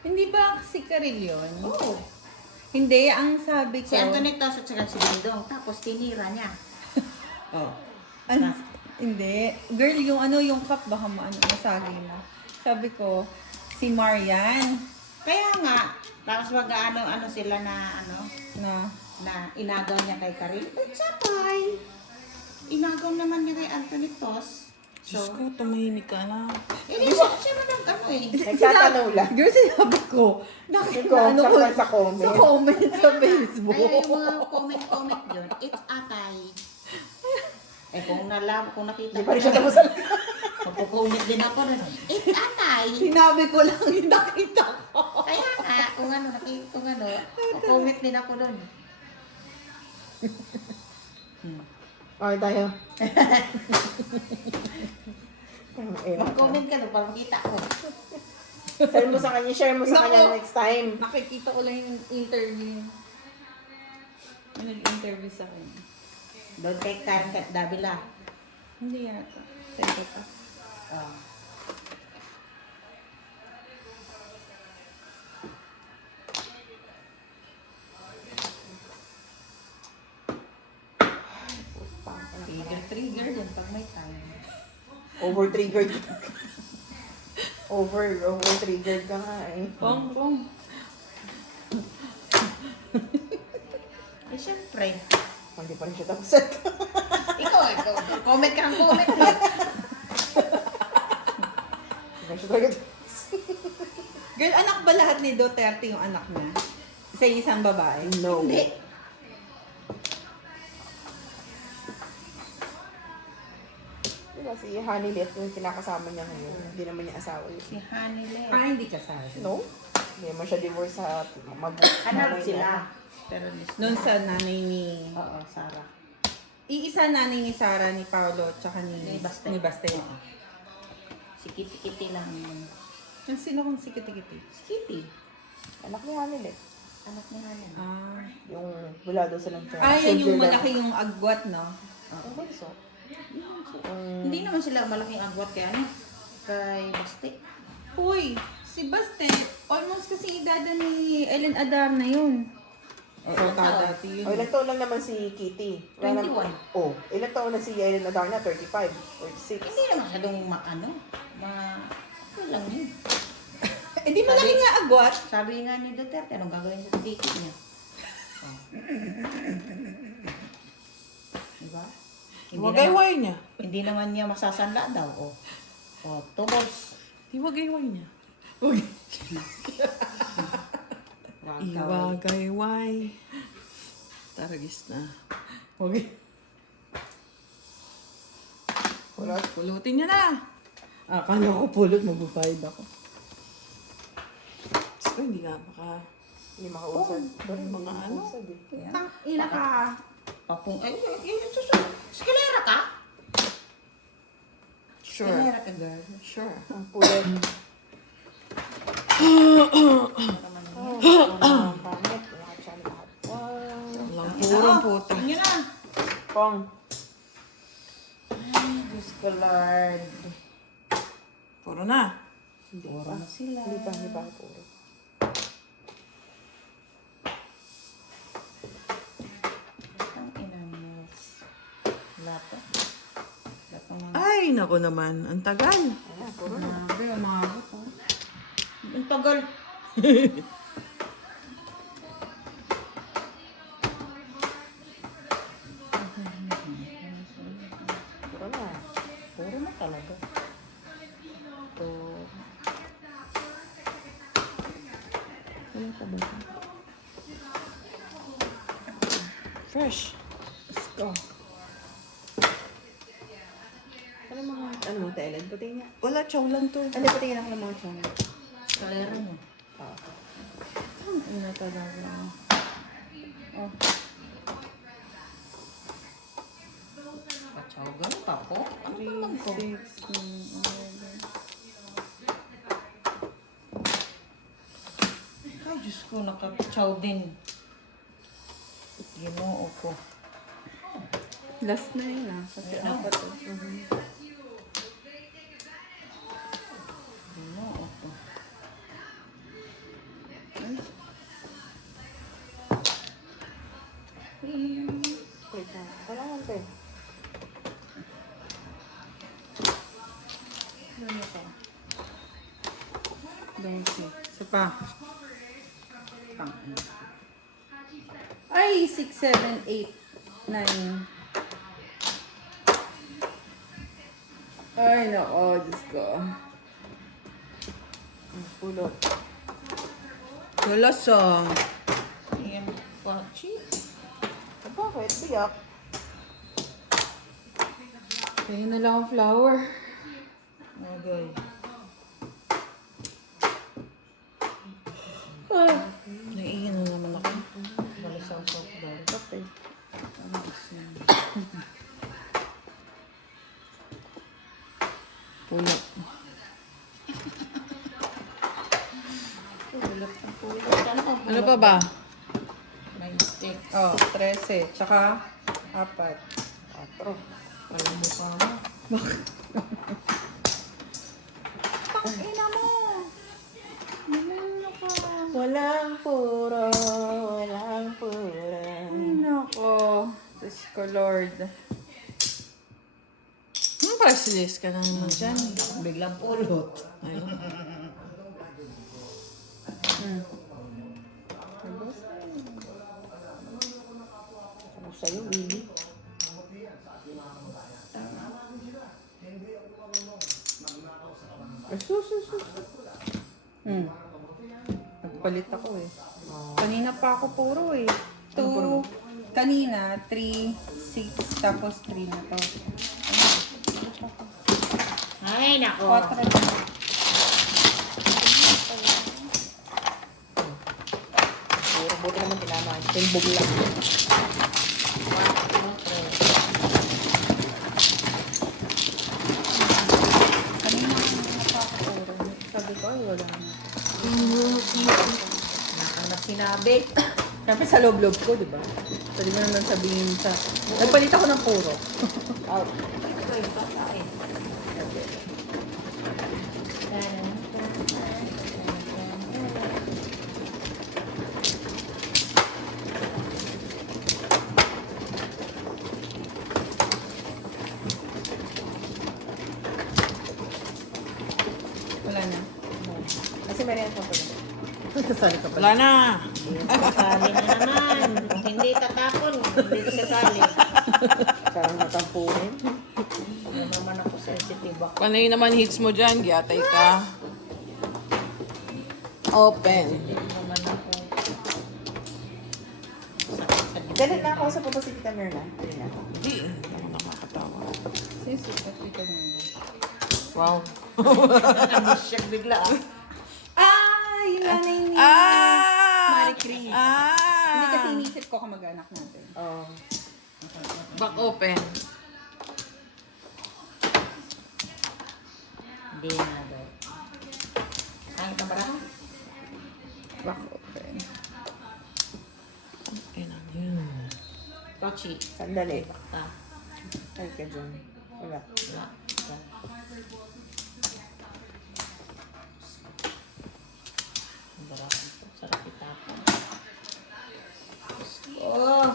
Hindi ba si Karil yun? Oo. Hindi, ang sabi ko... Si Antoinette Tos at saka si Dingdong. Tapos tinira niya. Oh. Hindi. Girl, yung ano, yung cup, baka masagi mo. Sabi ko, si Marian Kaya nga, tapos mag-ano sila na na inagaw niya kay Karil. It's okay. Inagaw naman niya kay Antoinette Tos. Diyos ko, tumahimik ka na. Hindi siya ano eh. Nagtatanong lang. girl, sinabi ko, Ikaw, ano ko, sa comment. sa comment sa Facebook. Kaya yung mga comment yun, it's atay. Eh kung nakita Hindi pa rin siya tapos. magpo-comment din ako nun. It's atay. Sinabi ko lang yung nakita ko. Kaya nga, kung comment din ako nun. Okay, tayo. Mag-comment ka doon para makita ko. Share mo sa kanya Naku. next time. Nakikita ko lang yung interview. Yung nag-interview sa akin. Doon kay Karen Davila. Hindi yata. Sa ito pa. Oh. Trigger din pag may time. Over-triggered. Over-triggered ka nga eh. Pong. Eh syempre, Hindi pa rin siya tapos. Ikaw. Comment ka ng comment. Hindi pa siya talaga tapos. Girl, anak ba lahat ni Duterte yung anak niya? Sa isang babae? No. Hindi. Diba si Hanilet yung kinakasama niya ngayon. Hindi naman niya asawa yun. Si Hanile. Ah, hindi kasal. No? Hindi naman siya divorce sa Anak sila. Pero Noon sa nanay ni... Oo, Sarah. Iisa nanay ni Sarah, ni Paolo, tsaka ni Ni Baste. Ni Baste. Si Kitty lang yun. Yung sino kong si Kitty? Si Kitty. Anak ni Hanilet. Anak ni Hanile. Ah. Yung wala daw silang child. Ah, yan yung Silver malaki yung agwat, no? Ang bunso. Hindi naman sila malaking agwat kay ano. Kay Baste. Uy, si Baste, almost kasi edad ni Ellen Adar na yun. Oo, dati yun. O, ilang taon lang naman si Kitty? 21. Oh, ilang taon na si Ellen Adarna? 35, 36. Hindi naman masyadong ano lang yun. Eh di malaki nga agwat. Sabi nga ni Duterte, anong gagawin sa dikit niya? Oh. Diba? Wagayway niya. Hindi naman niya masasanla daw. O tumors. Di wagayway niya. Wagaw. Iwagayway. Taragis na. Okay. Wala. Pulutin niya na. Akala ko pulot, magbabayad ako. So, hindi nga baka... Hindi makausad. Pero mga ano? makausad eh. Ina ka. Papung, susunod. Skilera ka? Sure. Skilera ka, girl. Sure. Ang pulot. Pangit. Lahat siya lahat. Wow. Walang purong puta. Yun na. Pong. Ay, Diyos ko, Lord. Puro na. Puro na sila. Hindi pa puro. Ang ina mo. Lato. Lato mga. Ay, nako naman. Ang tagal. Ayan, puro na. Grabe, ang mga ko. Ang tagal. Puro na. Puro na talaga. To. Fresh. Let's go. Ano mo, Thailand? Patingin nga. Wala, chow lang to. Ano, patingin ako ng mga chong. Kalera mo. Ang ina talaga. Oh. Pachaw, pa po. Ano ba naman ko? 3, 6, 9, 11. Ay, Diyos ko, nakapachaw din. Ginoo ko. Last na yun ah. Kasi Ayun. apat eh. Ginoo ko. Wait na. Wala nga, te. Ano pa? 20. Isa pa. Tangin. Ay, 6, 7, 8, 9. Ay, nako. Diyos ko. Pulot. Wala sa... Ayan, pachi. Bakit? Biyak. Kaya na lang ang flower. Okay. Naiiyan na naman ako. Balisaw-saw ko daw. Okay. Pulot. Pulot ang pulot. Ano pa ba? May mistake. Oh, 13. Tsaka 4. 4. Alam mo pa mo. Ina mo! Nanalo ka. Walang puro. Walang puro. Ay, nako. Diyos ko, Lord. Priceless ka na naman dyan. Biglang pulot. Ayun. sa'yo, Willie. Sus. Nagpalit ako eh. Oh. Kanina pa ako puro eh. 2, kanina, 3, 6, tapos 3 na to. Ay, nako. 4 na. Puro, buti naman tinamaan. Timbog lang. Kanina pa ako puro. Sabi ko, ay wala na. Nakang na sinabi. Siyempre sa loob-loob ko, di ba? Pwede mo naman sabihin sa... Nagpalit ako ng puro. Out. Ito, ito, ay. Wala na. Kasi meron pa pala. Kasali ka Wala na. Sasali na naman. Kung hindi tatapon, hindi ko sasali. Parang matampunin. Ano naman ako sensitive ako. Panay naman hits mo dyan, giatay ka. Open. Hindi naman ako. Kailan na ako sa po ba si Tita Merna? Hindi. Hindi ako nakakatawa. Sis, ito na. Wow. Namiss siya bigla. Ay! Yung nanay ni Marie Chris. Hindi kasi inisip ko kamag-anak natin. Oh. Back open. Hindi na daw. Ang kamara? Back open. Ayun ang yun. Kochi. Sandali. Bakta. Ay ka dyan. Wala. Wala. Ang barahan to. Sarap itapon. Oh!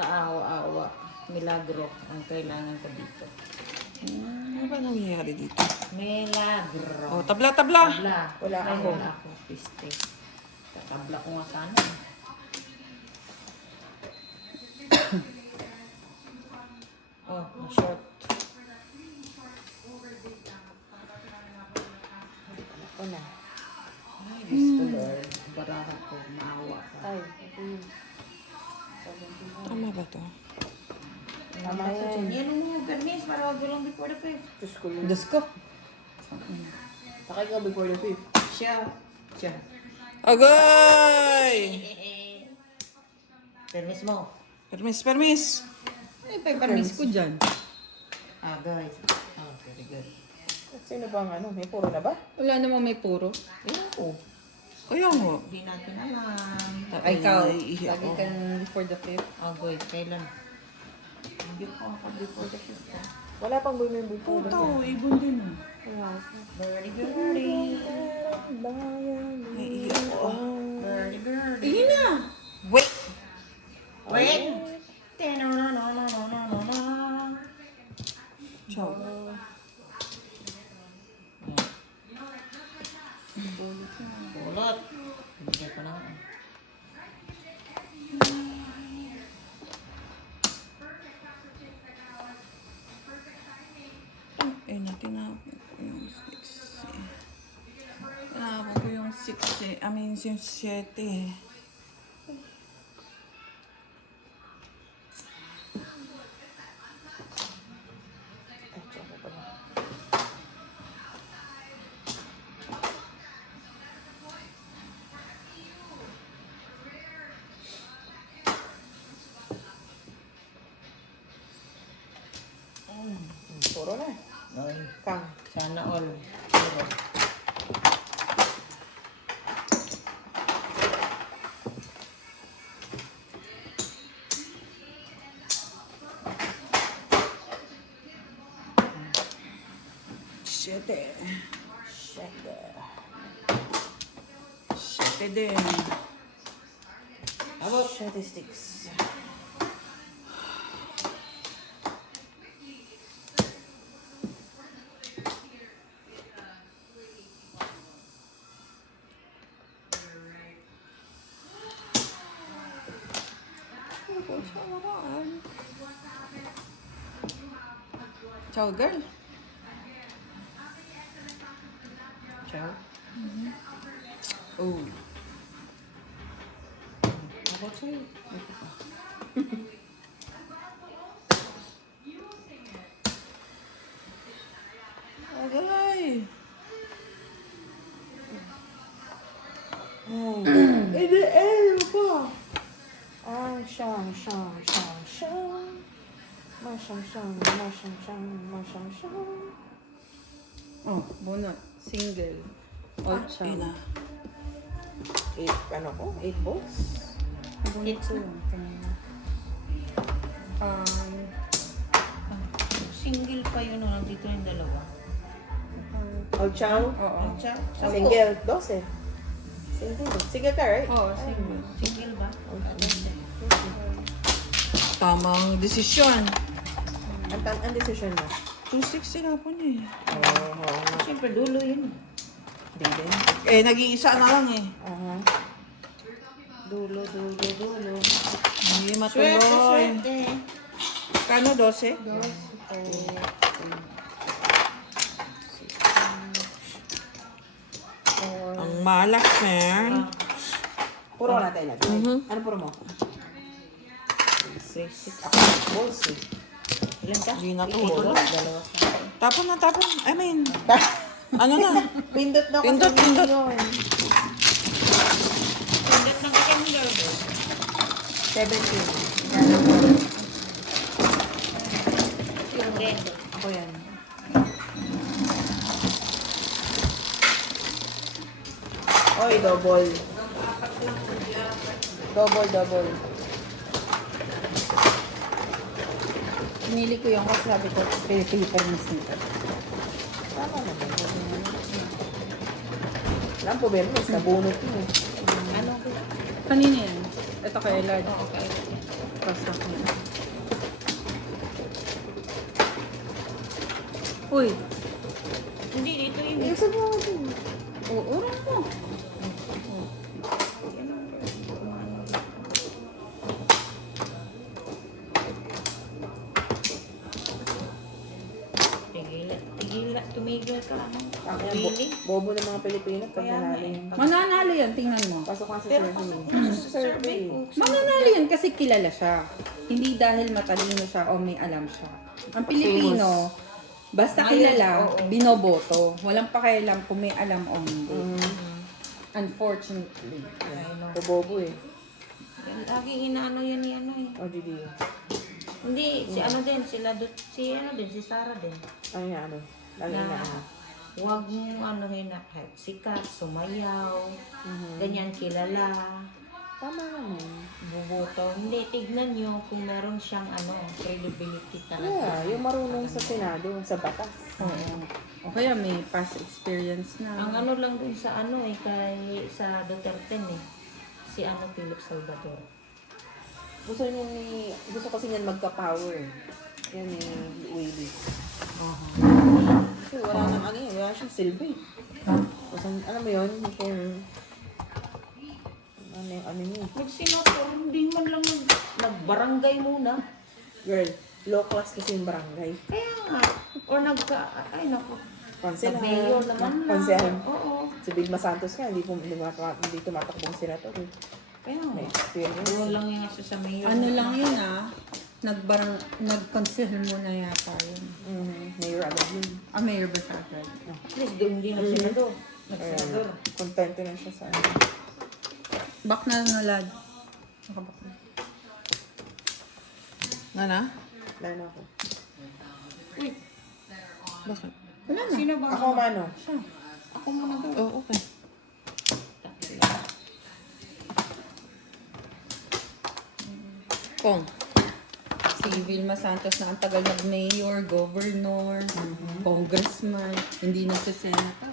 Kaawa-awa. Milagro ang kailangan ko dito. Ano ba nangyayari dito? Milagro. Oh, tabla, tabla. Tabla. Wala Ay, ako. wala ako. Piste. Tatabla ko nga sana. Oh, short. Ako na. Ay, gusto Lord. Barahan ko. Maawa ka. Ay. Tama ba to? Tama yan. Yan ang mga garnis para wag lang before the 5th. Diyos ko yun. Diyos ko. Sakay ka before the 5th. Siya. Siya. Agay! Permis mo. Permis, permis. Ay, permis ko dyan. Ah, guys. Oh, very good. Sino bang ano? May puro na ba? Wala namang may puro. Yan ko. Kaya nga. Hindi natin alam. Ay, ikaw. naiihi Lagi ako. kang before the 5th. Oh, good. Kailan? Hindi ko ako before the 5th. Wala pang boy may before the 5th. Ito, ibon din ah. Birdie, birdie. Naiihi ako. Birdie, birdie. Tingin na! Wait! Wait! Ta-na-na-na-na-na-na-na. Ciao. Kulot. Bigyan ko na. Eh, tinapon ko yung 6 eh. Tinapon ko yung 6 eh. I mean, yung 7 eh. Puro na. Ay, Kang. sana all. Pero, Siyete. Shit. Siyete din. About statistics. Ciao, girl. Ciao. Oh. Ako sa'yo. Agay. Hindi, pa. Ah, siyang. Masyang. Oh, bunot. Single. All chow. Yun na. 8 balls? Bunot ko yun. Kanina. Single pa yun, no? Nandito yung dalawa. All chow? Oo. Siya? Single, 12. Single ka, right? Oo, single. Single ba? Tamang desisyon. Ang decision mo? 260 na po niya eh. Oo. Siyempre, dulo yun. Hindi din. Eh, nag-iisa na lang eh. Aha. Dulo. Hindi Swerte, matuloy. swerte. Kano, 12? Ang malak, man. Puro na tayo natin. Mhm. Ano puro mo? 6. Ako, balls eh. Ilan ka? Hindi na Puro. tutuloy. Dalawa sa akin. Tapon. I mean, ano na? Pindot na Pindot. yun. Pindot ng aking girl. 17. Yung red. Ako yan. Oy, double. Double. Pinili ko yung kasi sabi ko, paper miss nito. Tama naman. Walang problema. Sa bunot yun eh. Ano ko? Kanina yan. Ito kay Lord. Okay. Cross na ko. Uy, Hindi, dito yun. Iusap mo ako din. uurang mo. Tumigil ka. Ang Really? bobo ng mga Pilipino pag Kaya nga nanalo eh. yung Mananalo yan, tingnan mo. pasok ka sa Pero survey. pasok na sa survey ko. Mananalo yan kasi kilala siya. Hindi dahil matalino siya o may alam siya. Ang Pilipino, basta Ngayon, kilala, oo. binoboto. Walang pakialam kung may alam o hindi. Mm. Unfortunately. O bobo eh. Yan, laging inaano yun ni ano eh. O Didi. Hindi, si ano din, si Sarah din. Ano yan ano? Lagi na ano. Huwag mong anuhin na kahit sikat, sumayaw, Mhm. ganyan kilala, Tama naman. buboto. Hindi, tignan nyo kung meron siyang credibility Yeah, talaga. yung marunong sa Senado, sa batas. Oo. O kaya may past experience Ang na. ano lang dun sa kay sa Duterte si Philip Salvador. Gusto kasi niyan magka-power. Yan ni Willie. Kasi wala nang wala siyang silbi. Kasi alam mo yun, kung ano niya. Nagsenator, hindi man lang nagbarangay muna. Girl, low class kasi yung barangay. Kaya nga, or ay naku, Konsel mayor naman na. Konsel. Oo. Si Bigma Santos nga, hindi tumatakbong senator eh. Kaya nga. May experience. Doon lang yung sa mayor. Ano lang yun nag-conceal muna yata yun. Mayor agad yun. Mayor ba siya agad? At least doon hindi nagsenador. Kaya Nagsenador. kontento na siya sa Back na lad. Nakabak na. Nana? Lalo ako. Wait, Bakit? Wala na. sino ba? Ako mano. Ako muna daw. Oh, okay. Kong. Si Vilma Santos na ang tagal nag-mayor, governor, congressman, hindi na sa senator.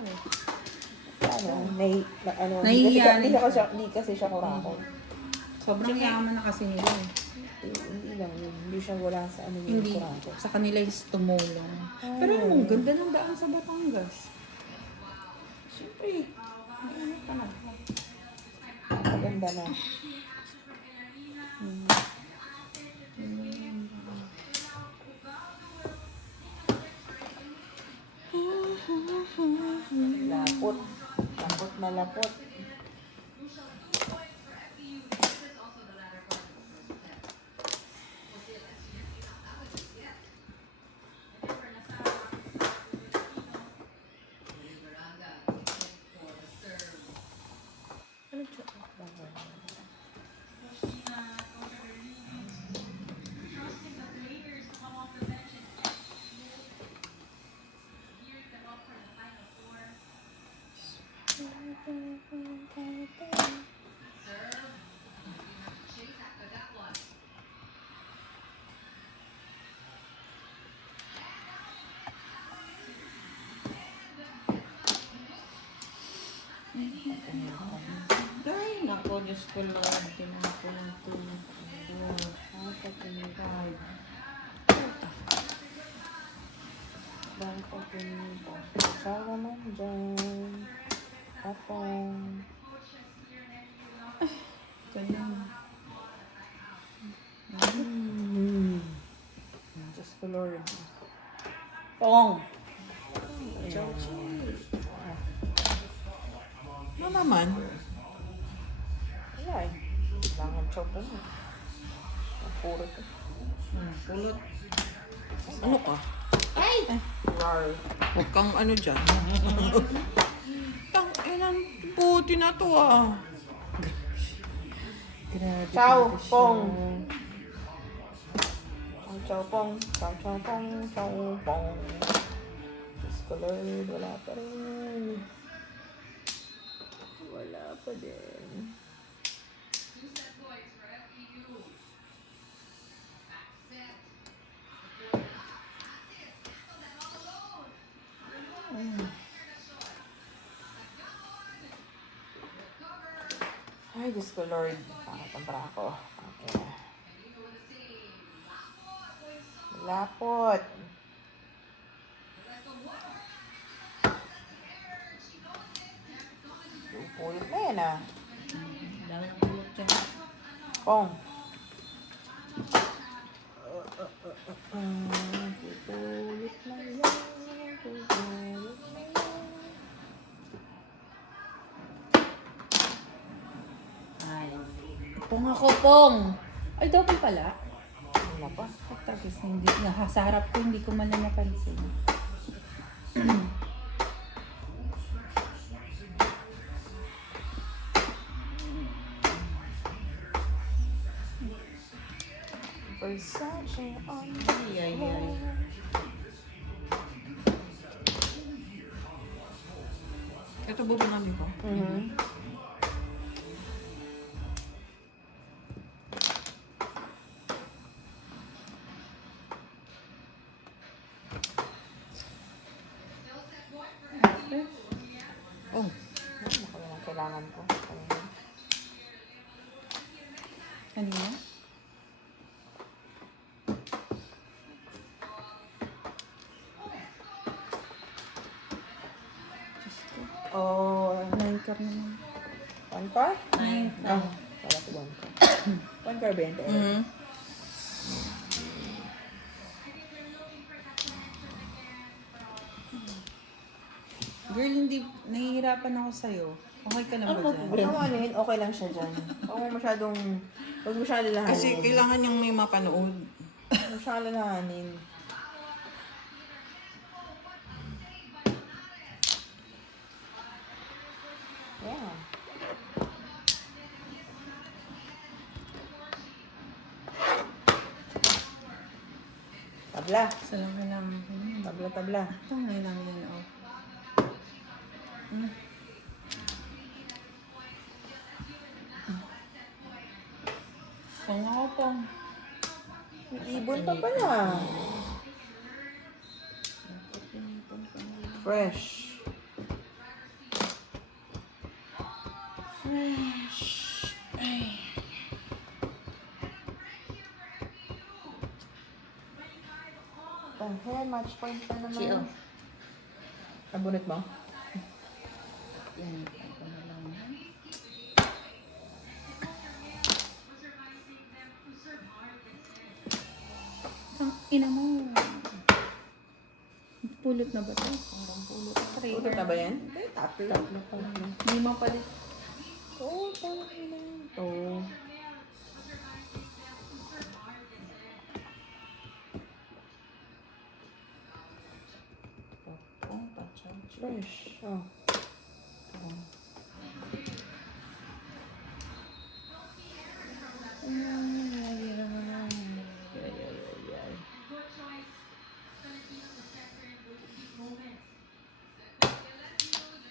Nahihiya na Hindi kasi siya kurako. Sobrang yaman na kasi nila eh. Hindi lang yun. Hindi siya wala sa ano yung Hindi. kurako. Sa kanila is tumulong. Pero alam mo, ganda ng daan sa Batangas. Siyempre, may ano ka na. Maganda na. Malapot. Ano siya? Ay, nako, Diyos ko Lord. Tinan ko ng tulong ko. Nakakapinigay. Sawa man dyan. Tapong. Ganyan. Diyos ko Lord. Pong! Ano naman? Wala eh. Langan chow po mo. Ang puro to. Pulot. Ano ka? Ay! Rar. Huwag kang ano dyan. Tang inang puti na to ah. Grabe. Chow talaga siya. pong. Ang chow pong. Chow chow pong. Chow pong. Diyos ko Lord. Wala pa rin. Wala pa din. Ay, Diyos ko Lord. Pangit ang brako. Okay. Lapot. Pulot na yan ah. Dami ng pulot dyan. Pong. Pupulot na yan. Pupulot na yan. Ay. Pong ako, Pong! Ay, double pala. Wala pa. Tapos hindi na sa harap ko, hindi ko man na napansin. Versace on Ay, ay, ay. Ito bubungan ko. Mhm. Oh, Ako yun ang kailangan ko. Kanina? Oh, 9 car naman. one car? 9 Ah, car. wala ko one car. One car 20. mm. Girl, hindi, nahihirapan ako sa'yo. Okay ka na ba dyan? Ako ano yun, okay lang siya dyan. Huwag masyadong, huwag masyado lahanin. Kasi kailangan niyang may mapanood. Masyado lahanin. Yeah. Tabla. Isa lang kailangan ko. Tabla, tabla. Ito ngayon lang yan, oh. Pong ako, Pong. May ibon pa pala. Fresh. Fresh. Ay. Hair match point pa naman. Siyo. Nabunot mo? Yan. Ito na lang yan. Ang ina mo. pulot na ba ito? Hanggang pulot. Ito na ba yan? Tatlo. Hindi mo palit. Oo, tama na. Ito. Popong, pachancho. Fresh. Oh.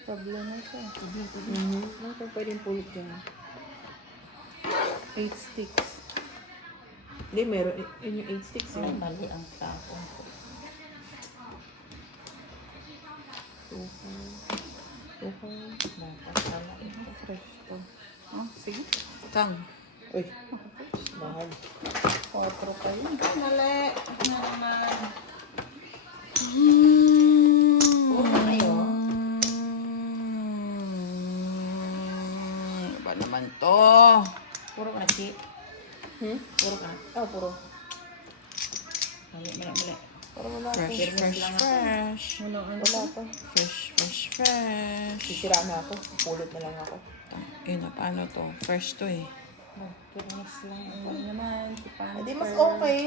Problem na ito. Ano pa pwedeng pulot dyan? 8 sticks. Hindi, meron. Yun yung 8 sticks. Ay, Yun. mali ang tapon ko. 2, 5. Dapat pala ito. Fresh to. Ah, sige. Kang. Uy. Mahal. 4 kayo. Mali. Ano naman? Puro na kayo. Ano ba naman to? Puro ka na, Chi. Puro ka na. Oh, puro. Mali, mali, mali. Pero wala pa. Fresh, fresh, fresh. Walang ano. Wala pa. Fresh, fresh, fresh. Sisira na ako. Pulot na lang ako. Yun na, paano to? Fresh to eh. Kirnis lang. Ano naman, si Panther. Hindi, mas okay.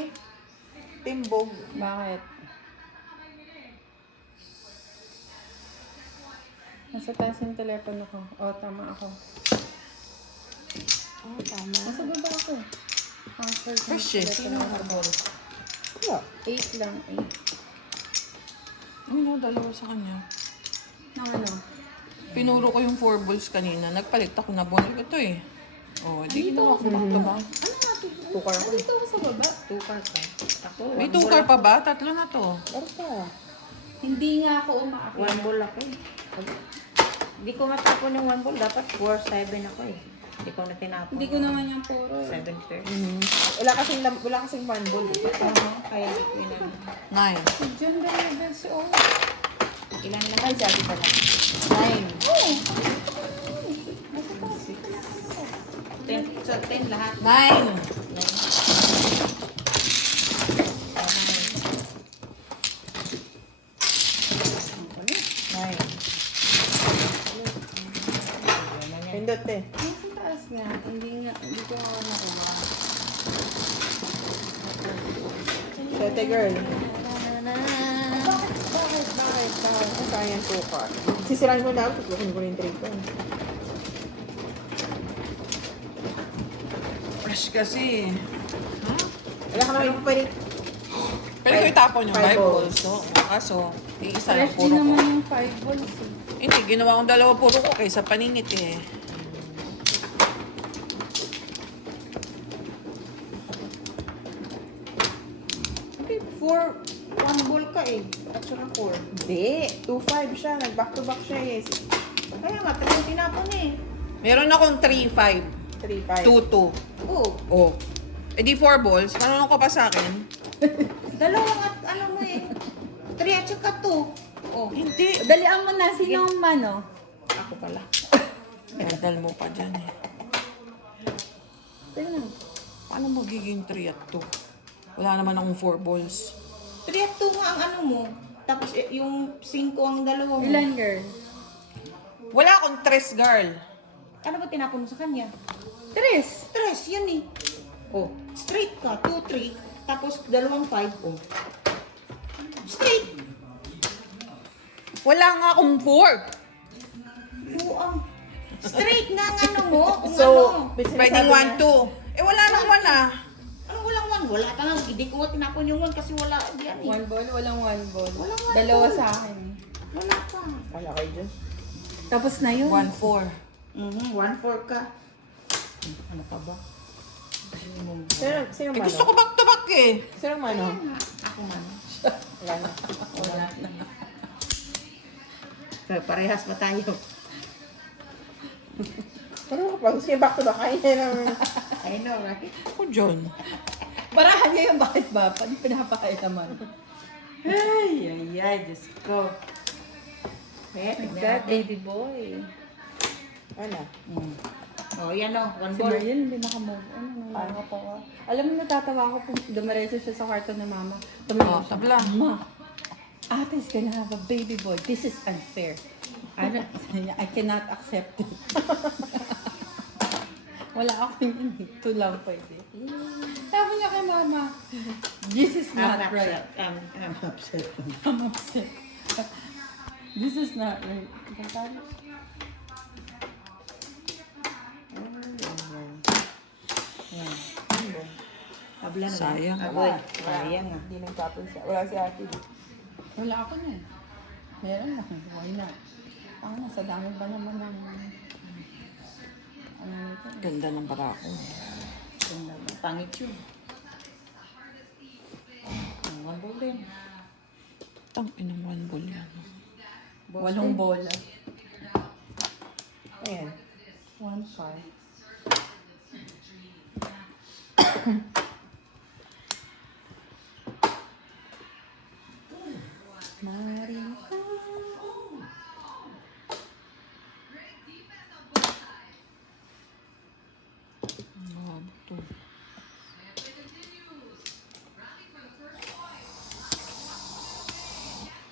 Timbog. Bakit? Nasa taas yung telepono ko. Oh, tama ako. Oh, tama. Nasa baba ako. Password ng Fresh eh. telepono ko. Wala. 8 lang, 8. Ano, dalawa sa kanya. Nang ano? Pinuro ko yung 4 balls kanina. Nagpalit ako na bonus. Ito eh. Oh, di ginawa ko back to back. Tukar ako. Dito ako sa baba. Tukar ka. Ako, May tukar pa ba? Tatlo na to. Meron pa. Hindi nga ako umaakit. one ball ako eh. Hindi ko matapon yung one ball. Dapat 4-7 ako eh. Hindi ko na tinapon. Hindi ko naman yung puro. 7-30. Wala kasing one ball. Kaya hindi ko inan. 9. Si John David si O. Ilan lang? Ay, sabi pa lang. 10. So, 10 lahat. 9. Pindot eh. Nasa taas nga. Hindi ko nga nakuha. Shete girl. Bakit? Sayang tukar. Sisirain mo na ako. Tutukin ko na yung trade ko. Fresh kasi. Wala ka naman yung pwede. Pero ko itapon yung 5 5 balls. So, kaso, iisa lang Fresh puro din ko. naman yung 5 balls eh. Hindi, ginawa kong dalawa puro ko kaysa paninit eh. Okay, 1 ball ka eh. At saka 4. Hindi. 2-5 siya. Nag-back to back siya eh. Kaya nga, 3 yung tinapon eh. Meron akong 3-5. 3-5. 2-2. Oo. Oh. Eh di 4 balls. Marunong ka pa sa akin? Dalawang at ano mo eh. 3 at saka 2. Oh. Hindi. Dalian mo na. Sino ang mano? Ako pala. Daldal mo pa dyan eh. Tingnan. Paano magiging 3 at 2? Wala naman akong 4 balls. 3 at 2 nga ang ano mo. Tapos yung 5 ang dalawa mo. Ilan girl? Wala akong 3, girl. Ano ba tinapon mo sa kanya? 3. 3, yan eh. Oh, straight ka. 2, 3. Tapos dalawang 5. Oh. Straight. Wala nga akong 4. Buang. Straight na ang ano mo. Kung So, ano. Pwedeng 1, 2. Eh wala nang 1 ah. Ano walang 1? Wala ka nga. Hindi ko nga tinapon yung 1 kasi wala. Yan eh. 1 ball? Walang 1 ball. Walang one Dalawa ball. sa akin. Wala ka. Kala kayo dyan. Tapos na yun. 1, 4. 1-4 ka. Ano ka ba? Sino Eh mano? gusto ko back to back eh. Sino mano? Ako man. Wala na. Wala na. So, parehas ba tayo? Pero kapag gusto niya back to back, kaya niya ng... I know, right? Ako dyan. Barahan niya yung bakit ba? Paano pinapakaya naman? Ay, Diyos ko. Eh, God, baby boy. Ano? Oh, yan o. 1 Si ball. Mariel hindi nakamove. Ano, nakakatawa. Alam mo, natatawa ako kung dumiretso siya sa kwarto ni mama. Tumingin Oh, siya. tabla. Ma, Ate's gonna have a baby boy. This is unfair. I cannot accept it. Wala akong yun. Ito lang pwede. Sabi niya kay mama, this is not right. I'm upset. I'm upset. This is not right. Habla na. Sayang. Aboy. Sayang ah. Hindi nagtapon siya. Wala si ate. Wala ako na. Meron lang. Why not? Ang sa dami ba naman ng ano nito? Ganda ng barako. Pangit yun. Ang ball din. Tang inang one ball yan. Walong bola. Ayan. 1-5. Bato.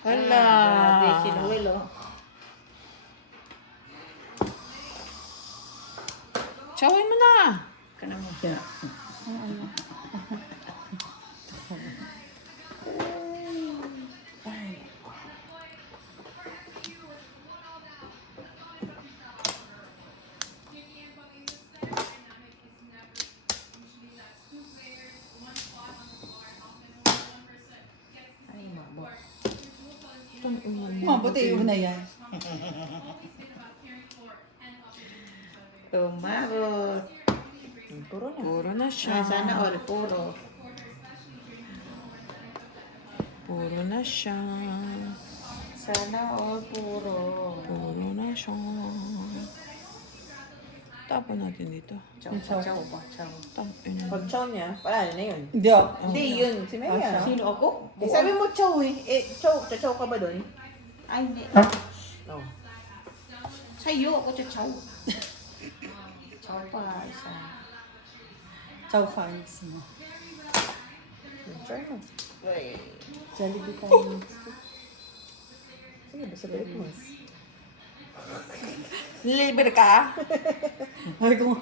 Hala. Grabe, si Noel oh. Tsawin mo na. Kana mo. Ay, mabot. Mabuti yung una yan. Tumabot. Puro na. Puro na siya. Sana all puro. Puro na siya. Sana all puro. Puro na siya. Tapon natin dito. Chow, chow, chow ba? Chow. Tang ina. Pag chow niya, paano na yun? Hindi ako. Hindi, yun. Si Maya. Sino ako? Eh, sabi mo chow eh. Eh, chow ka ba doon? Ay, hindi. No. Sa'yo ako chow. Chow pa, isa. Chow fans mo. Try mo. Uy. Jollibee tayo next week. Sige, basta balik mo. Libre ka? Ay, kung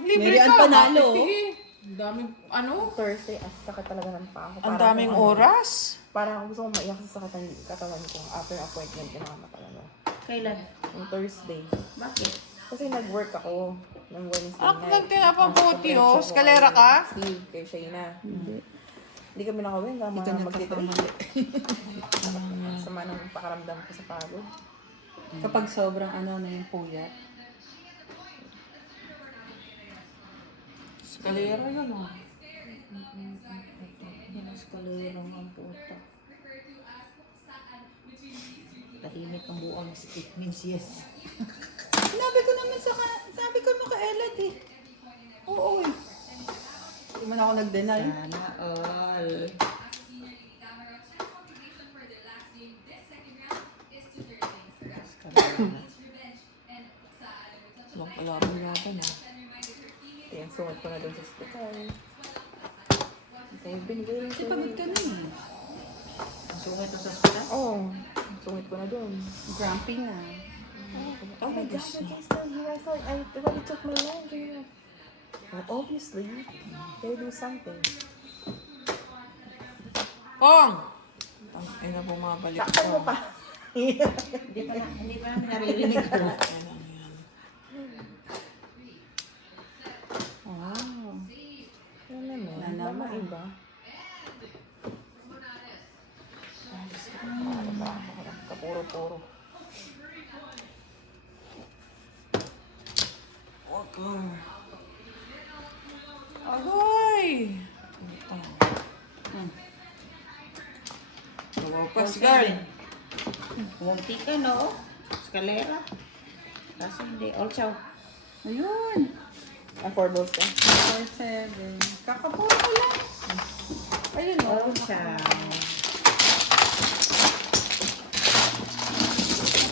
Libre Mary Ann ka. panalo. Ang daming ano? Thursday, sakit talaga ng paa ko. Ang Parang daming kung ano, oras. Parang gusto kong maiyak sa katawan ko after appointment na naman talaga. Kailan? Yung Thursday. Bakit? Kasi nag-work ako ng Wednesday Ang night. nagtinapabuti, Nasa oh. Prensa ko Skalera kay ka? Steve, kay Shayna. Hindi kami nakawin. ito Magtitrip. nagkakamali. Sama ng pakaramdam ko sa pagod. Kapag sobrang ano na yung puyat. Skalera yun, oh. Mas kalurang ang puta. Tahimik ang buong stick means yes. Sinabi ko naman sabi ko mo kay Elad eh. Oo eh. Hindi man ako nag-deny. Sana all. Mas kalurang. Walang kalaban-laban, ah. Kaya sungod ko na doon sa hospital. Kaya binigay rin Kasi pagod ka na eh. Ang sungay to sa hospital? Oo. Sungod ko na doon. Grumpy na. Oh my gosh, I can still hear. I thought I already took my laundry. Well, obviously, they do something. Pong! Ang ina bumabalik Takpan mo pa. Hindi pa namin naririnig ko. Yan ang yan. Wow. Ano naman? Wala naman. Iba. Kapuro-puro. Walker. Agoy! Pascal. Munti ka, no? Escalera. Kasi hindi. All chow. Ayun. 4 balls ka. 4-7. Kakapuro ko lang. Ayun o. All chow.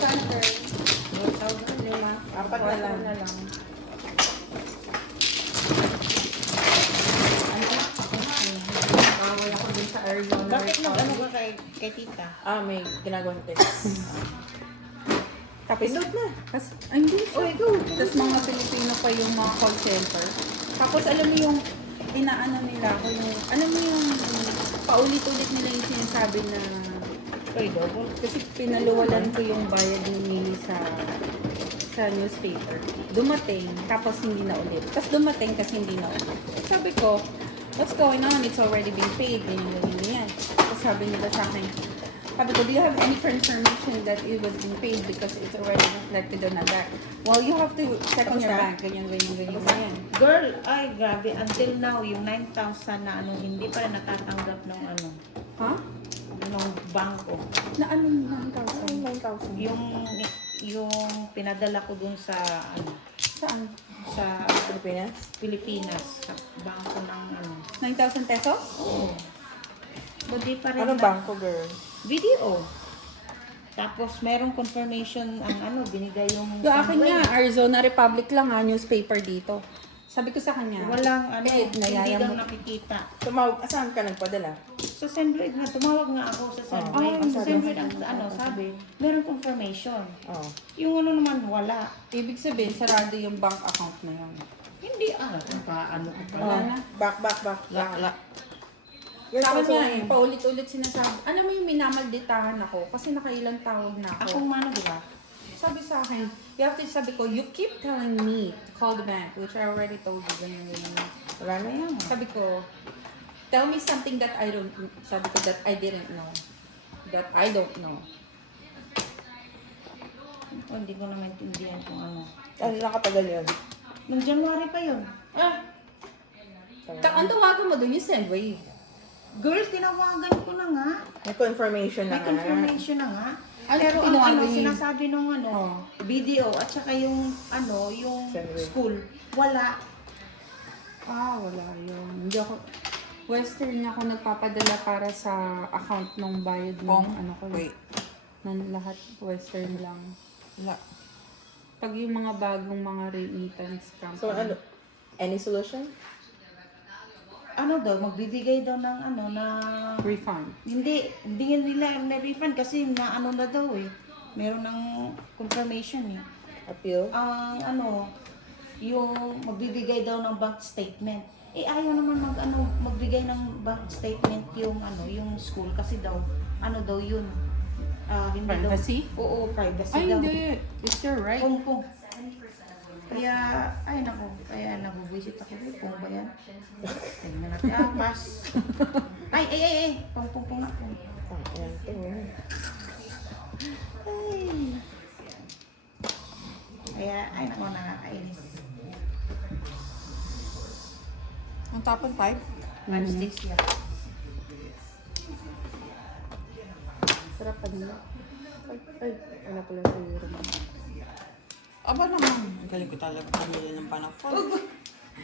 Center. All chow na, 5. 4 na lang. na lang. Bawal ako dun sa Arizona. kay tita. May ginagawang test. Tapos, Pindot na. ay, hindi siya. Tapos mga Pilipino pa yung mga call center. Tapos alam mo yung inaano nila ako yung, alam mo yung paulit-ulit nila yung sinasabi na kasi pinaluwalan ko yung bayad ni Mili sa newspaper. Dumating, tapos hindi na ulit. Tapos dumating, kasi hindi na ulit. Sabi ko, what's going on? It's already been paid. Ganyan. Tapos sabi nila sa akin, sabi ko, do you have any confirmation that it was being paid because it's already reflected on the bank? Well, you have to check on your bank. Ganyan. Girl, ay grabe. Until now, yung 9,000 na ano, hindi pa rin natatanggap ng ano, Ha? ng bangko. Na ano yung 9,000? 9,000. Yung pinadala ko dun sa ano, Saan? sa Pilipinas? Pilipinas, sa bangko ng ano. 9,000 pesos? Hindi pa rin Anong na- bangko, girl? Video. Tapos merong confirmation ang ano, binigay yung Yung akin Sunway. nga, Arizona Republic lang ha, newspaper dito. Sabi ko sa kanya, Walang ano, Eh, hindi nayaya kang mo. nakikita. Tumawag, saan ka nagpadala? Sa Sendwave na, tumawag nga ako sa Sendwave. Ay, Sa sabi. Sendwave ang ano, sabi, meron confirmation. Oh. Yung ano naman, wala. ibig sabihin, sarado yung bank account na yun. Hindi, ano ko pala. Wala na. Back. Wala. Girl, Sa akin kaso nga, ngayon. paulit-ulit sinasabi, ano mo yung minamalditahan ako kasi nakailang tawag na ako. Akong mano, di ba? Sabi sa akin, sabi ko, you keep telling me to call the bank, which I already told you, ganyan. Wala na yan. Sabi ko, tell me something that I don't, sabi ko, that I didn't know. That I don't know. Hindi ko na maintindihan kung ano. Ano nakatagal yun? Nung January pa yun. Ang tawagan mo doon yung Sendwave. Girl, tinawagan ko na nga. May confirmation na May nga. confirmation na nga. Ano, Pero ang tinawagan ano, yun? sinasabi nung ano, Oh. video at saka yung ano, yung Sendwave. school, wala. Wala yun. Hindi ako, Western ako nagpapadala para sa account nung bayad ng Pong, ano ko. wait. Nung lahat Western lang. Wala. Pag yung mga bagong mga remittance company. So ano? Any solution? Ano daw, magbibigay daw ng ano, na... Refund. Hindi nila na-refund kasi na ano na daw eh. Meron ng confirmation eh. Appeal? Ang ano, yung magbibigay daw ng bank statement. Eh ayaw naman magbigay ng bank statement yung ano, yung school kasi daw, ano daw yun. Hindi Privacy? Daw, oo, privacy Ay, daw. hindi. It's your right. Pong. Kaya, ay nako, kaya nabubuisit ako. Pong ba yan? Tingnan natin. Pass. Ay. Pong na. Ayan, tingnan. Kaya, ay nako, nakakainis. Ang tapon 5? 5-6 yan. Sarap pa nila. Ay, ano pala sa euro mo. Aba naman. Ang galing ko talaga pamili ng panapon.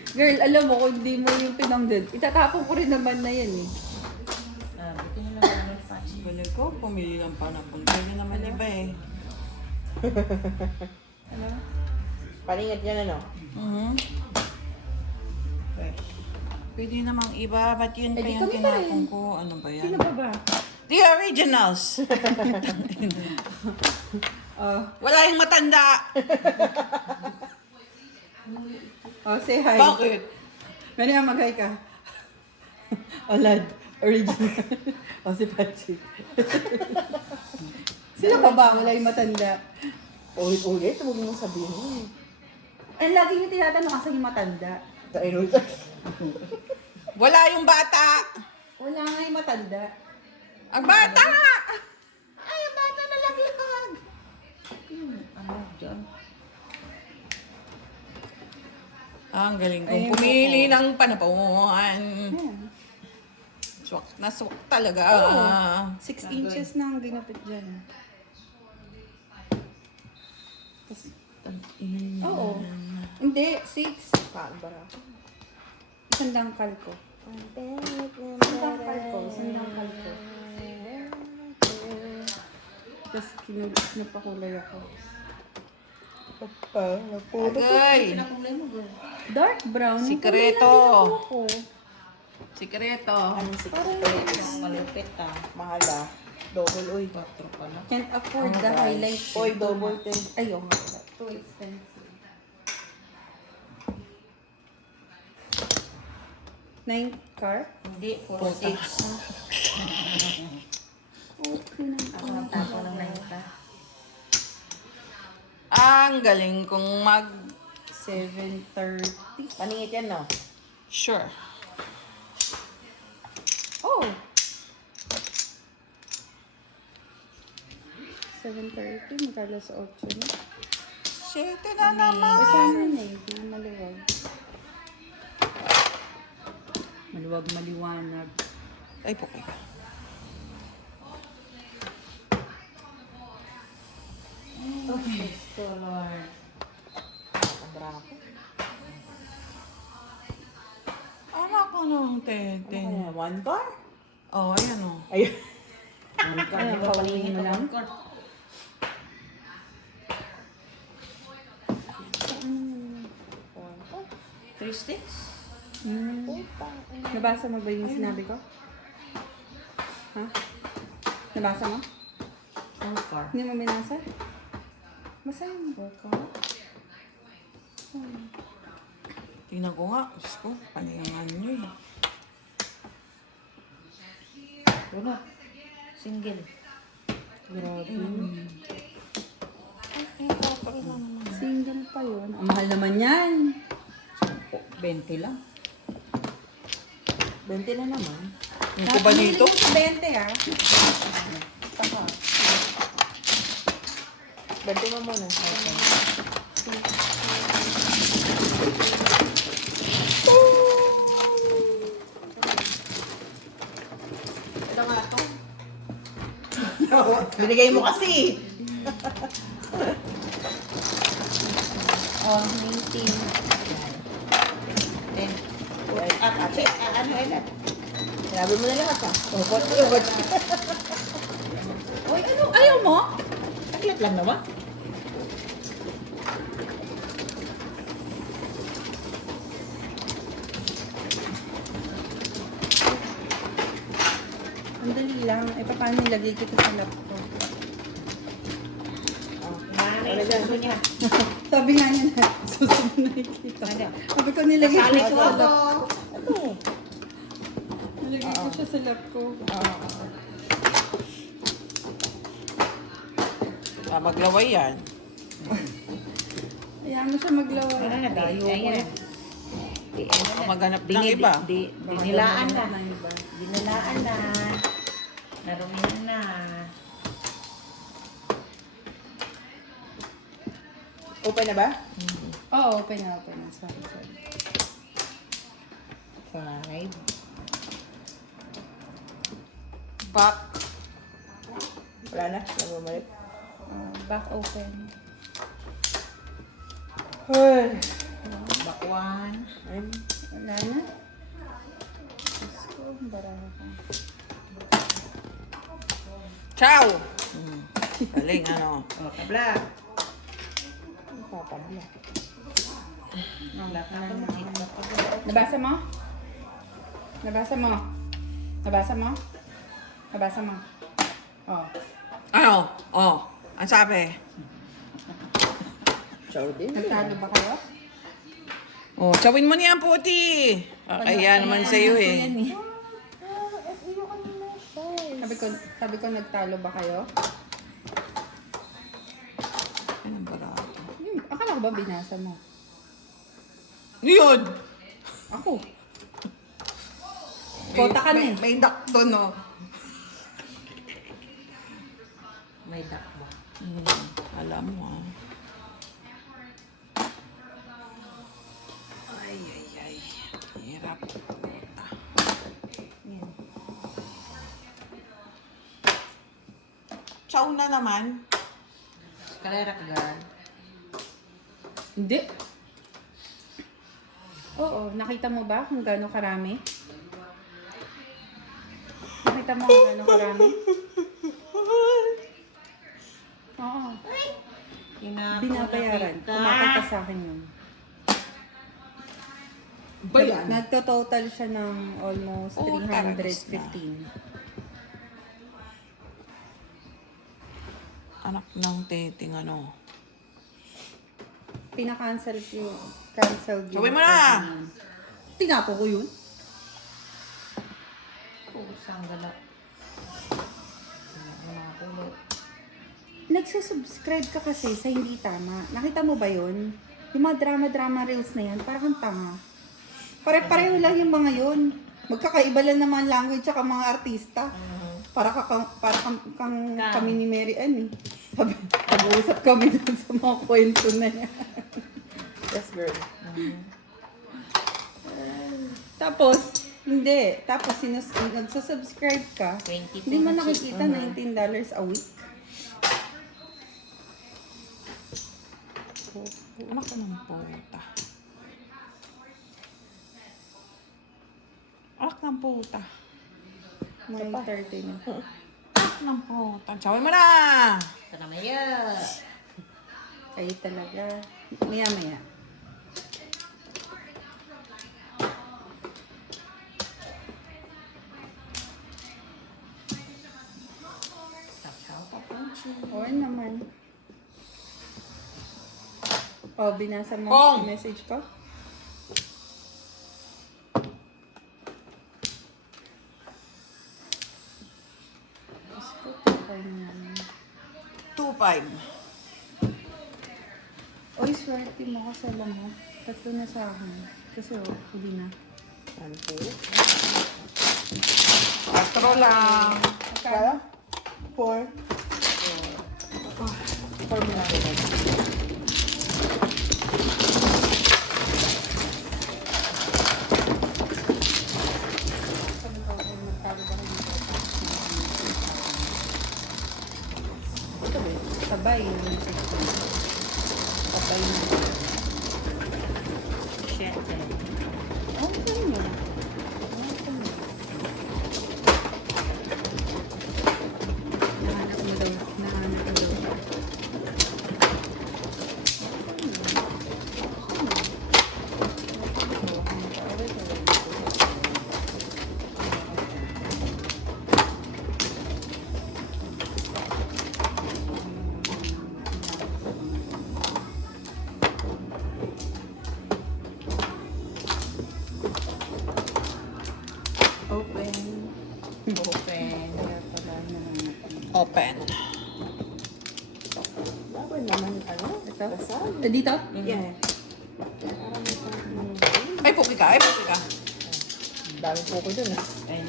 Girl, alam mo, kung hindi mo yung pinangdid, itatapon ko rin naman na yan eh. Buti nila naman patch. Galing ko pumili ng panapon. Pwede naman iba eh. Ano? Paningat yan ano? Pwede namang iba. Ba't yun pa Eh, di yung kami pa tinapon rin. ko? Ano ba yan? Sino ba ba? The originals! Wala yung matanda! Say hi. Bakit? Mani nga mag-hi ka. Olad. Original. Si Pachi. Sino pa ba? Wala yung matanda. Ulit, huwag mo sabihin. Ay, lagi yung tinatanong kasi yung matanda. Dahil Wala yung bata! Wala nga yung matanda. Ang bata! Ay, ang bata na laglag! Ano, John? Ang galing kong Ayun pumili ng panapon. Swak na swak talaga. 6 inches na ang ginapit dyan. Tapos, oo. Hindi, 6. Paambara. Isang dangkal ko. Isang dangkal ko. Tapos kinapakulay ako. Agay! Pinakulay mo, girl. Dark brown. Sikreto. Yung kulay na nilagyan ko. Sikreto. Anong Parang secret? malupit ah. Mahal ah. Double, uy. 4 pala. Can't afford Oh, the gosh. highlights. Uy, double 10. Ayun nga. Too expensive. 9 car? Hindi, 4-6. Okay na. Ako ang tapo ng 9 ka. Ang galing kong mag... 7:30. Paningit yan, no? Sure. Oh! 7:30. Magkalas 8 na. 7 na naman. Sana na eh. Hindi maluwag. Maluwag, maliwanag. Ay, pukay ka. Okay. So, Lord. Abra ako. Ano ko nung Ano kaya? 10? 1 car? Oh, ayan o. Ayun. Ano, kawalin mo lang? One car. 3 sticks? Nabasa mo ba yung sinabi ko? Ha? Nabasa mo? 4 car. Hindi mo binasa? Basahin mo. Tingnan ko nga. Diyos ko, panayangan nyo eh. Bunot. Single. Grabe. Single pa yun. Ang mahal naman yan. 20 lang. 20 na naman. Yung ko ba dito? 20 ah. Saka. 20 mo muna. Ito nga ito. Binigay mo kasi. Oh, 19. 10. Ano ilan? Sinabi mo na lahat ah. Oh, what? Uy, ano? Ayaw mo? Taklit lang naman. Ang dali lang. Eh, paano nilagay kita sa laptop? Ano yung suso niya? Sabi nga niya na, susunod na nakikita. Ano? Sabi ko nilagay Kasali ko ko sa ako. laptop. Ano? Nilagay ko siya sa laptop. Maglaway yan. Hayaan mo siya maglaway. Ano na, Dayo mo ayan. eh. Ano na? Maghanap ng iba. Dinilaan na. Ng iba. Dinilaan na. Narumihan na. Open na ba? Oo, open na. Sorry. 5. Back. Wala na. Nabumalik. Back open. Ay. Bakwan. Ayun. Wala na. Diyos ko, baraha ka. Ciao! Galing, ano. O, tabla. Papabla. Wala ka ito mo. Nabasa mo? Oh. Ano? Oh, ang sabi. Ciao din. Nagtalo ba kayo? Oh, chawin mo niyan, puti. Kaya naman sa'yo eh. Yan eh. Sabi ko nagtalo ba kayo? Anong barato? Akala ko ba binasa mo? Yun! Ako. Kota ka na eh. May dakto, no? May duck ba? Alam mo, ah. Ay. Hirap. Yan. Chow na naman. Kalera ka gan. Hindi. Oo, nakita mo ba kung gaano karami? Nakita mo kung gaano karami? Oo. Binabayaran. Kumakanta sa akin yun. Ba yan? Nagto-total siya ng almost Oo, taramis na. 315. Anak ng teting ano. Pinakancel ko cancel Gawin mo na! Tinapo ko yun. Pusang gala. Nagsusubscribe ka kasi sa hindi tama. Nakita mo ba yun? Yung mga drama-drama reels na yan, parang kang tanga. Pare-pareho lang yung mga yun. Magkakaiba lang naman language at mga artista. Para kami ni Mary Ann eh. Sabi, nag-uusap kami dun sa mga kwento na yan. Yes, girl. Tapos, hindi. Tapos, nagsusubscribe ka. 22 Hindi mo nakikita $19 a week. Anak ka ng puta. Anak ng puta. May 30 na. Anak ng puta. Tsawin mo na! Ito naman yan. Kayo talaga. Maya-maya. Or naman. Oh, binasa mo Kong! yung message ko? Diyos ko, tapay na naman. 2-5. Oy, swerte mo kasi alam mo. 3 na sa akin. Kasi huli na. 4 lang. Kaya? 4. 4 mo na. Sabay yung message ko. Sabay na. Shit. Oh, saan yun? Nahanap mo daw. Nahanap mo daw. Open. Open. Kaya pala nahanap. Open. Bago naman, ano? Ito? Kasal. Dito? Yeah. Ay, puki ka. Ay, puki ka. Dami po ko dun, ah. Ayun.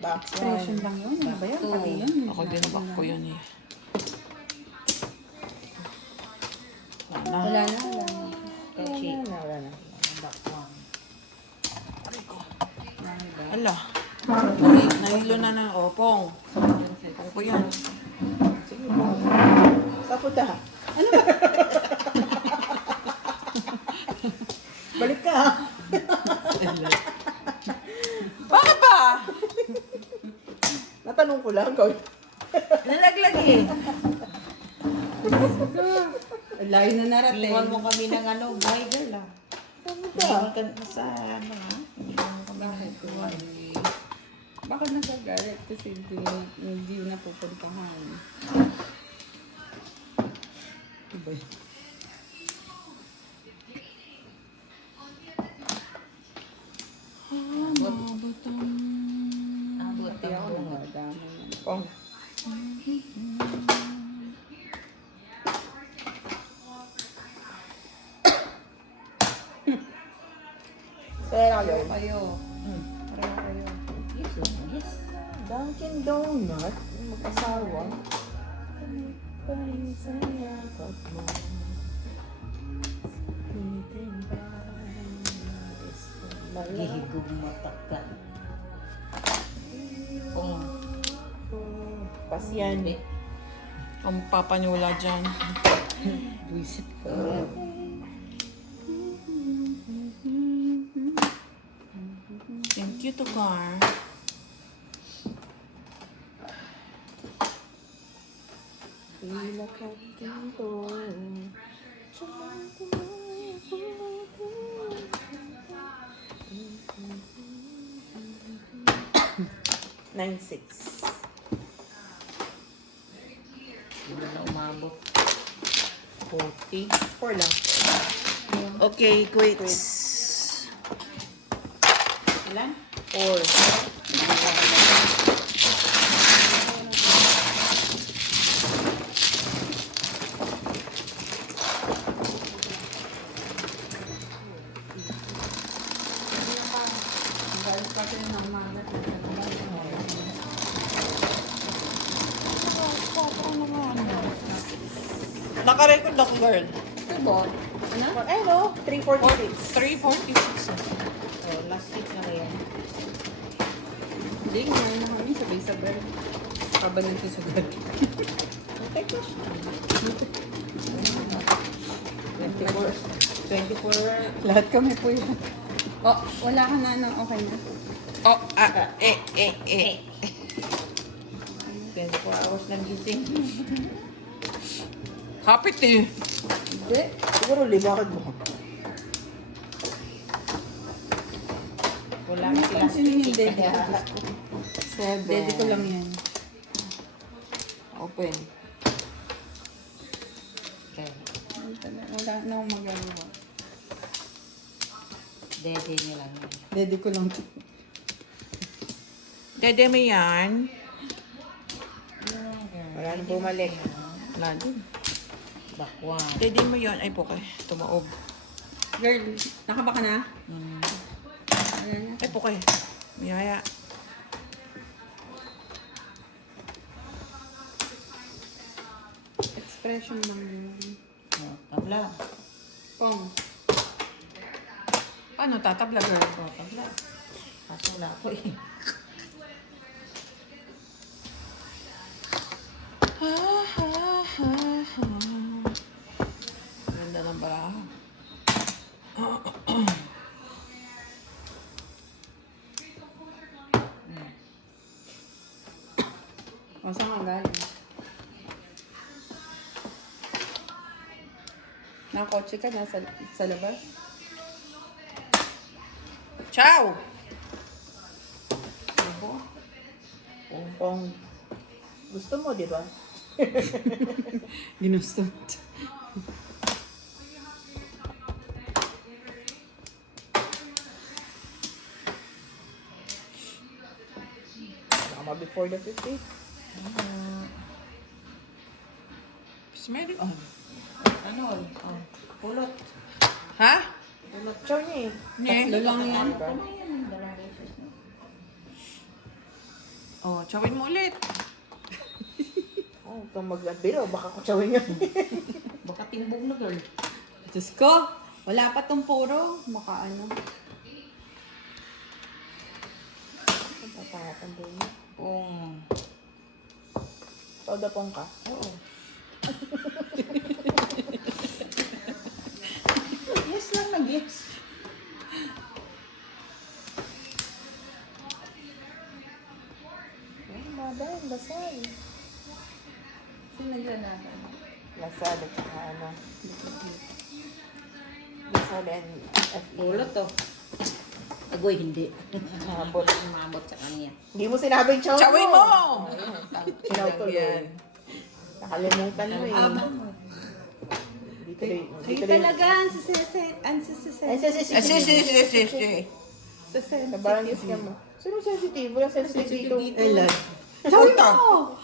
Box Expression lang yun. Ano ba yan? Pati yun. Ako din back ko yun eh. Wala na. Wala na. Wala na. Kachi. Wala na. Back one. Ala. Nahilo na ng opong. Opong ko yan. Sige po. Sa puta. Ano ba? Balik ka, ha? Bakit ba? Natanong ko lang. Ikaw. Nalaglag eh. Ang layo na narating. Iwan mo kami ng ano, bridal ah. Sa puta. Iwan ka sa ano ha. Iwan mo kami ng tuwan. Bakit nagagalit? Kasi hindi na pupuntahan. Diba yun? Abot Pati ang ako bunga. nangadamay naman. Pong. Kaya kayo. Kayo. Pareho kayo. Yes, yes. Dunkin' Donut. Mag-asawa. Gihigog mata ka. Kung Pasyan. Ang papanyula dyan. buisit ka. Thank you to car. Pila ka dito. 9.6. Hindi na umabot. 40. 4 lang. Okay, quits. Ilan? 4. Galing pa sila ng umaga. Naka-record ako, girl. Football? Ano? Ay, no? 346. 346. Oh, last 6 na yan. Hindi, ngayon na kami sabay-sabay. Habang nagsusugat. Okay, gosh. 24. Lahat kami po yan. Oh, wala ka na, ano, okay na. Oh, 24 hours lang gising. happy tea. Hindi. Siguro limakad mo. Wala Ano na silang pansinin yung ticket. daddy ko? Diyos ko. Daddy ko lang yan. Open. Okay. Wala na akong magagawa. Dede niyo lang yan. Daddy ko lang to. Dede mo yan. Wala nang bumalik. Wala din. Bakwan. Dede mo yan. Ay, puke. Tumaob. Girl, nakaba ka na? Mm. Wala na. Ay, puke. Miyaya. Expression lang yun. Oh, tabla. Pong. Paano tatabla, girl? Oh, tabla. Kaso wala ko eh. Ganda ng baraha. O, saan ka galing? Nakakotse ka na sa labas? Ciao! Pong. Gusto mo, di ba? Ginusto. Baka before the 50. Smelly on. Ano? Oh, pulot. Ha? Chow niya eh. Tatlo lang yan. Ano yan? Dalaresos na. Oh, chawin mo ulit. Oh, kung magbiro, baka kutsawin nga. Baka timbog na girl. Diyos ko, wala pa tong puro. Makaano. Papatanda niya. Pong. Todo pong ka. Oo. Yes lang na yes. Ay, maday, lasal. Sino naglalaban? Lasal at saka ano. Lasal and FE. Pulot to. Agoy, hindi. Habol. Umabot sa kanya. Hindi mo sinabing chow Chawin mo! Sinaw tuloy. Nakalimutan mo eh. Hindi tuloy. Hindi Kayo tuloy. talaga, ang sisisit. Ang sisisit. Ay, Sisi. Sa barangay ka mo. Sino sensitive? Walang sensitive dito. Elan. Tawin mo!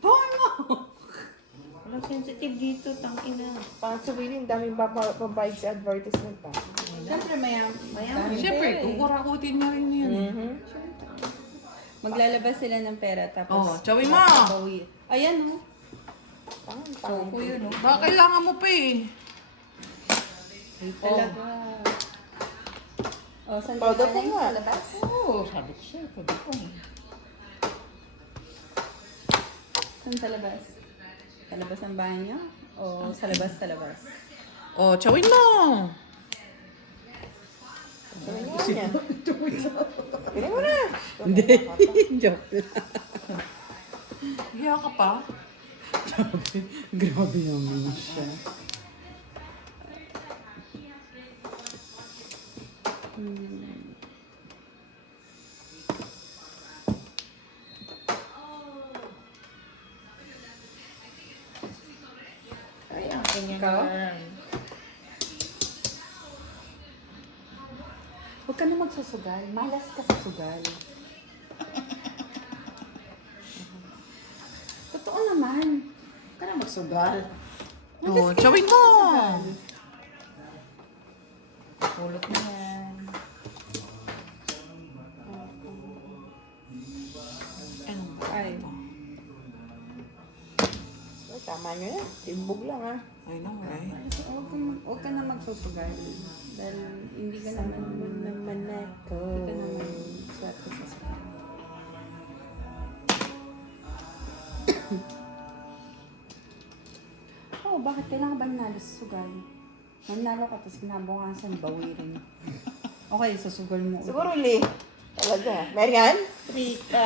Tawin mo! Walang sensitive dito, tangina. Pang sabihin, daming pabayad sa advertisement pa. Siyempre, mayaman. Siyempre, kukurakutin niya rin yun. Mhm. Maglalabas sila ng pera, Oh, tapos... chawin mo! bawi. Ayan, oh. Pang Ko yun, oh. Baka kailangan mo pa eh. Talaga. Oh, saan Todo ka po galing? nga. Sa labas? Oo, sabi ko siya, pwede po. Saan sa labas? Sa labas ng banyo? O sa labas sa labas? Oh, chawin mo! Sabi nga niya. Pili mo na. Hindi. Joke lang. Hiya ka pa? Grabe naman siya. Ikaw? Yan. Huwag ka na magsusugal. Malas ka sa sugal. Totoo naman. Huwag ka na magsugal. Oh, chawin mo! Pulot mo yan. Ano ba? Ay. Oh, tama nyo na. Timbog lang ha. I know, right? Huwag ka na magsusugal. Dahil hindi ka naman Naman ako. Hindi ka naman swerte sa sugal. Oh, bakit kailangan ba nanalo sa sugal? Manalo ka, tapos kinabukasan, bawirin. Okay, susugal mo. ulit. Siguro uli. Talaga. Marian? Rita.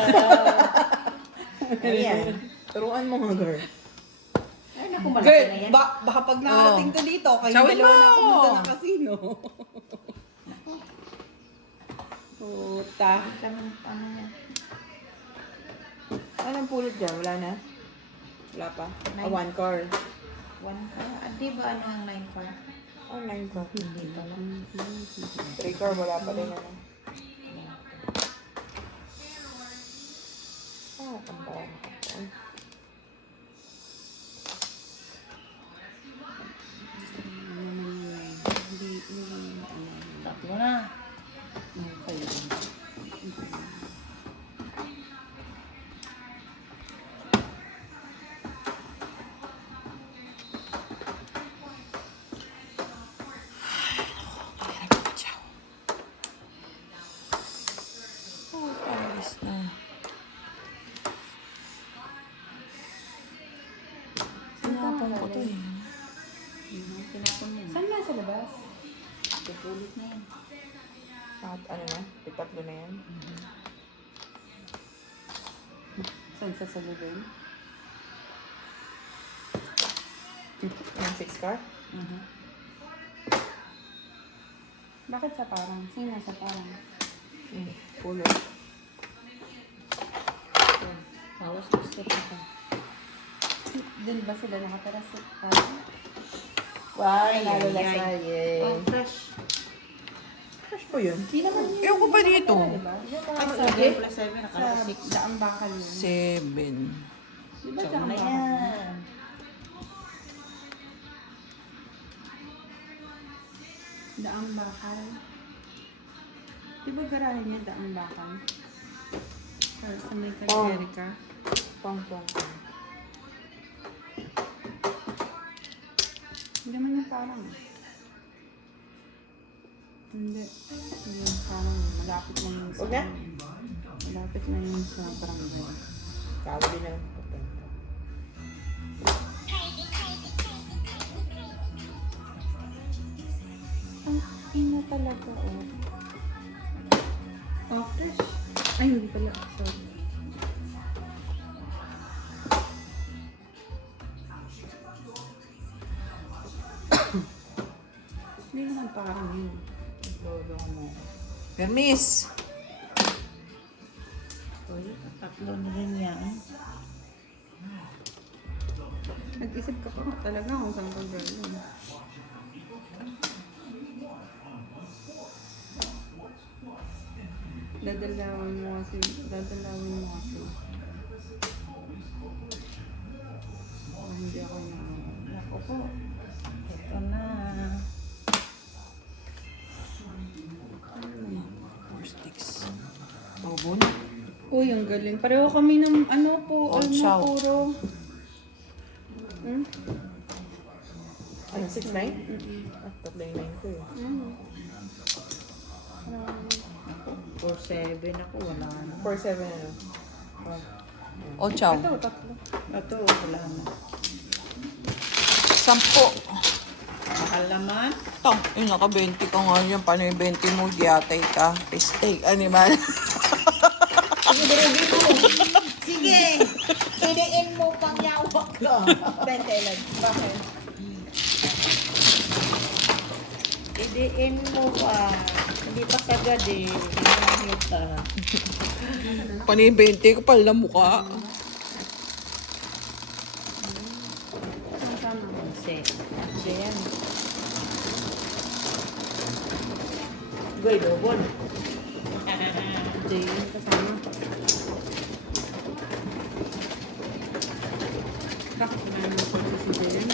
Marian. Turuan mo nga, girl. Ay, naku, malaki Girl, na yan. baka pag nakarating ka dito, kayo Tsawin dalawa mo! na pumunta ng casino. Puta. Ano yan? Anong pulot dyan? Wala na? Wala pa? One car. Di ba ano ang 9 car? Oh, nine car. Hindi pala. Three car, wala pa din ano. Ah, kampara. Tatlo na. Okay. Oh, paris na. Sinapon ko to eh. Tinapon mo. Saan nga sa labas? Pupulot na yan. At ano na? Pitatlo na yan. Saan sa salubin? Yung six car? Bakit sa parang? Sino sa parang? Pulot. Hawas gusto ko ka. Doon ba sila nakatara sa parang? Wow, Ay, nanalo na ay, sa ay. yay. Oh, fresh. Fresh po yun. Hindi naman yun. Ewan ko pa dito. Diba? Yung mga Ano, sabi, okay, plus 7, sa nakalala 6. daang bakal yun. 7. Diba Tsaka daang na bakal? yan. Daang bakal. Diba garahe niya daang bakal? Para sa may Erika. Pang. Hindi naman yung parang. Hindi. Hindi yung parang. Malapit lang yung sa... Huwag na? Malapit lang yung sa barangay. Kawali na lang. Ang ina talaga, oh. Oh, fresh. Ay, hindi pala. Sorry. Hindi naman parang yun. Lolo mo. Permis! Uy, tatlo na rin yan. Nag-isip ka pa talaga kung saan ka galing. Dadalawin mo kasi. Oh, hindi ako na. Naku po. Ito na. 4 sticks. Tobon. Uy, ang galing. Pareho kami ng ano po. Oh, ano, chow. puro. Ano, 6-9? Ah, tatlo yung 9 ko eh. 4-7 ako, wala na. 4-7 ano. O, chow. Ito, tatlo. Ito, wala na. 10. Mahal naman. Tang, naka-20 ka nga yan. Paano yung 20 mo? Diatay ka. Steak, animal. Sige! Piliin mo pang yawak ko. 20 lang. Bakit? Piliin mo pa. Hindi pa sagad eh. Nakakita. Paano yung 20? Kapal na mukha. Ang tama. Set. yan. Goy, double. J yung kasama. Bakit na naman po si Jen?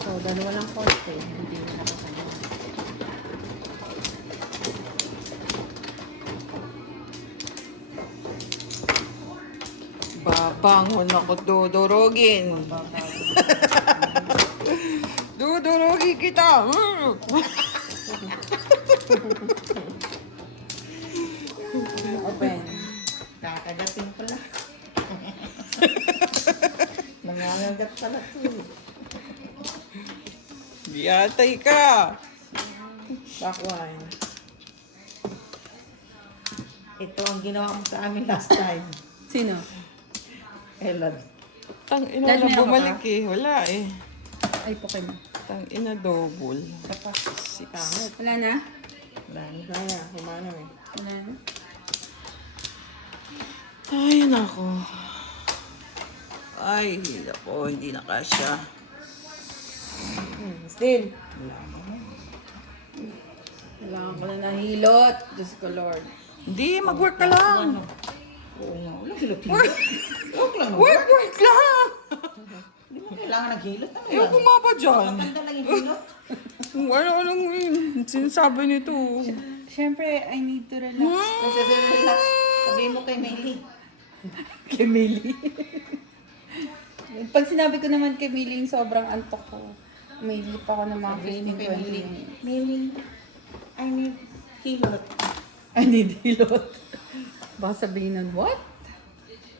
So, dalawa lang konti. Hindi na nakasama. Babangon ako dudurugin. Dudurugin kita. Open. Kakagating pala. Nangangagat pala to. Biyatay ka. Back one. Ito ang ginawa mo sa amin last time. Sino? Elad. Tang ina Dad, na meron ka bumalik eh. Wala eh. Ay, Pokemon. Tang ina double. Six. Wala na? Dahil kaya, kumana eh. Wala na? Ay, nako. Ay, nako. Hindi na kasya. Still. Kailangan ko na nahilot. Diyos ko, Lord. Hindi, mag-work ka lang. Oo nga, wala hilot-hilot. Huwag lang. Work lang. Hindi mo kailangan naghilot. Ano Ayaw yan? kumapa dyan. Maganda lang yung hilot. Ano yun? Sinasabi nito. Siyempre, I need to relax. Kasi relax. Sabihin mo kay Melly. Kay Millie. Pag sinabi ko naman kay Millie, yung sobrang antok ko. May lip ako ng mga Sabihin mo 15, kay 20 Melly. minutes. Melly, I need hilot. I need hilot. Baka sabihin nun, what?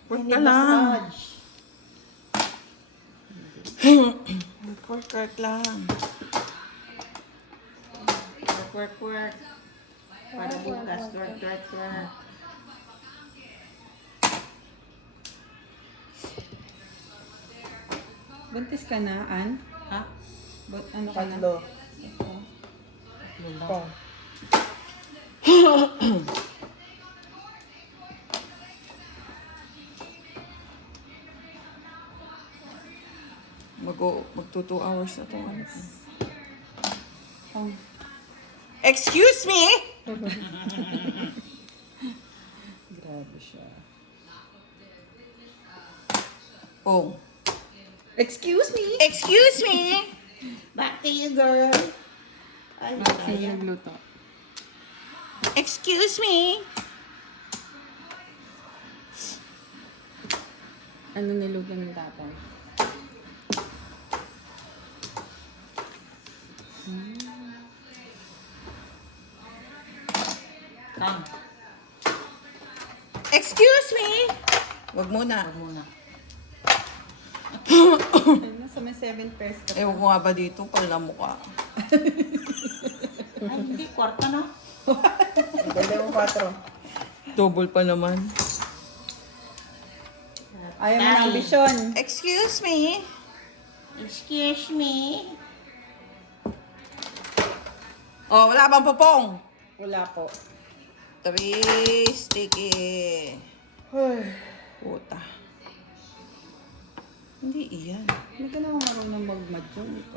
Work I ka need lang. massage. Work lang. Work. Para bukas, work. Buntis ka na, Ann? Ha? Ano ka na? Tatlo. Lula. Pong. Magto 2 hours na to. Oh. Excuse me? Grabe siya. Oh. Excuse me? Excuse me? Back to you, girl. Ay, Sino kaya. nagluto? Excuse me? Ano niluto ng tatay? Come. Excuse me? Wag muna. Nasa may 7 pairs ka. Ewan ko nga ba dito, pala mukha. Ay, hindi. Kwarta na. Dalawang 4. Double pa naman. Ayaw mo ng ambisyon. Excuse me? Excuse me. Oh, wala bang popong? Wala po. 3 sticky. Puta. Hindi iyan. Hindi ka naman marunong mag-madyon ito.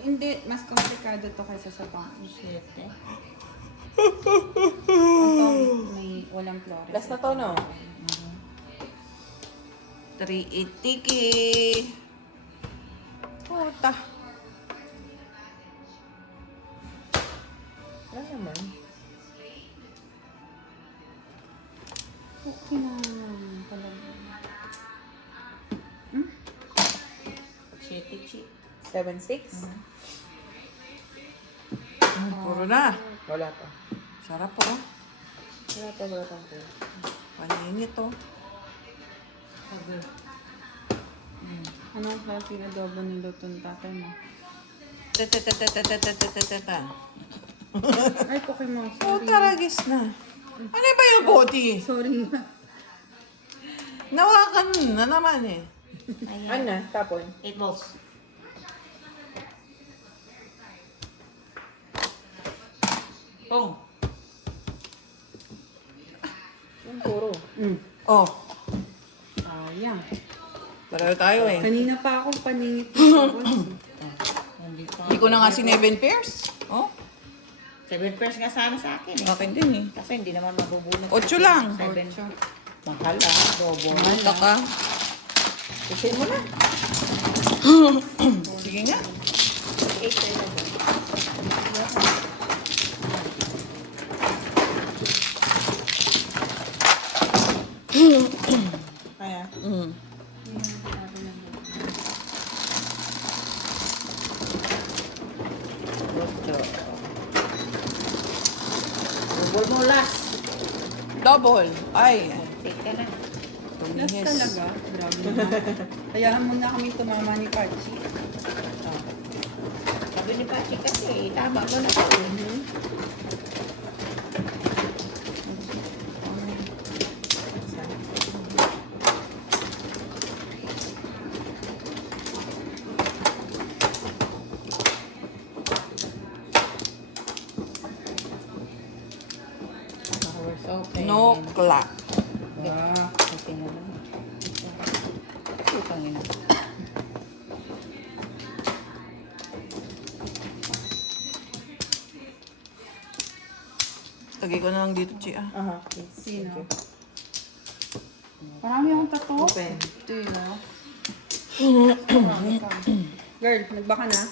Hindi, mas komplikado to kaysa sa pang. Siyete. Ito, may walang flores. Last na to, no? 3 itiki. Puta. Wala naman. Okay na talaga. Siyete, chi. 7-6? Puro na. Wala pa. Sarap po. Wala pa. Paningit to. Anong klase na adobo niluto ng tatay mo? Tata. Ay, Pokemon, Oh, sorry. taragis na. Ano ba yung body? Sorry na. Nawakan na naman eh. Ano na? Tapon. 8 balls. Pong. Yung puro. Oh, Sayang. pareho tayo eh. Kanina pa ako paningit ng boss. Hindi pa. Hindi ko na nga si 7 pairs. Oh, 7 pairs nga sana sa akin eh. akin din eh. Kasi hindi naman mabubunot. 8 lang. 7. Mahal ah. Double. Manta ka. Kasi mo na. Sige nga. 8 tayo na ba? Kaya. Mm. Ocho. Double mo last. Double. Ay, Take ka na. Last tumihis. talaga. Grabe naman. Hayaan mo na kami tumama ni Pachi. Sabi ni Pachi kasi, tama mo na. Hours open. No clock. Okay na lang. Putang ina. Lagay ko na lang dito, Chi. Ah. Aha. Yes. Sino? Okay. Marami akong tattoo. Open. Ito yun, oh. Girl, nagbaka na?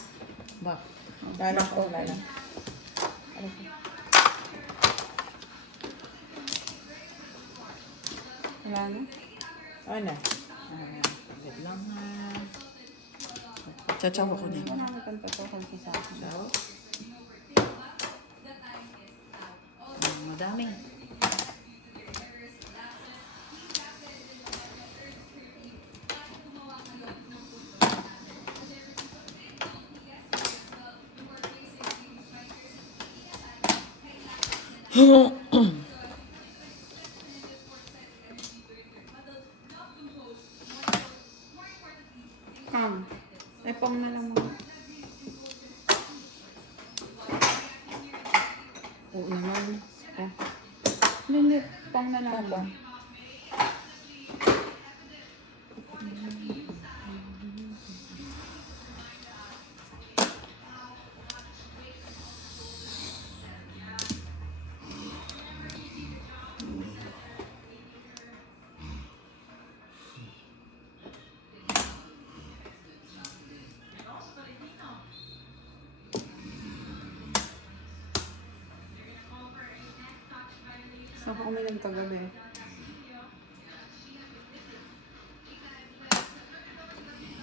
Bak. Lala ko. Lala. Wala na? Ano? Wait lang ha. Chachawa ko din. Marami kang tattoo kasi sa akin. Daw. Madami. Come. Pong na lang mo. Oo naman. Oh. Hindi, pong na lang ba? Saan ka uminom kagabi?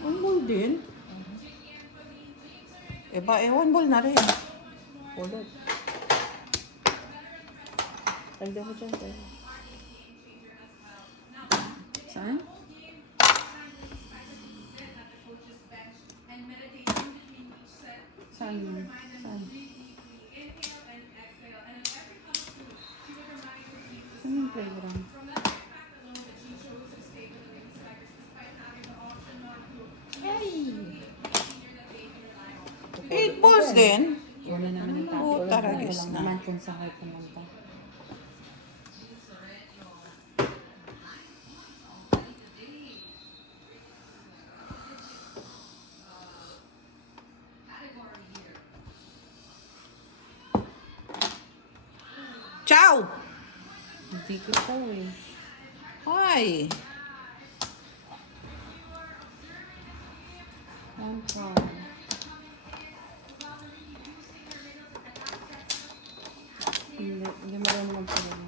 One ball din? One ball na rin. Ulot. Tagda ko dyan. Tayo. Saan? Saan yun? Saan? Saan yung playground? Eight balls din? Wala naman yung topic. Oo, taragis Walang na. naman kung saan kayo pumunta. Ciao! Hindi ko po eh. Hi! One car. Hindi marunong magpalala.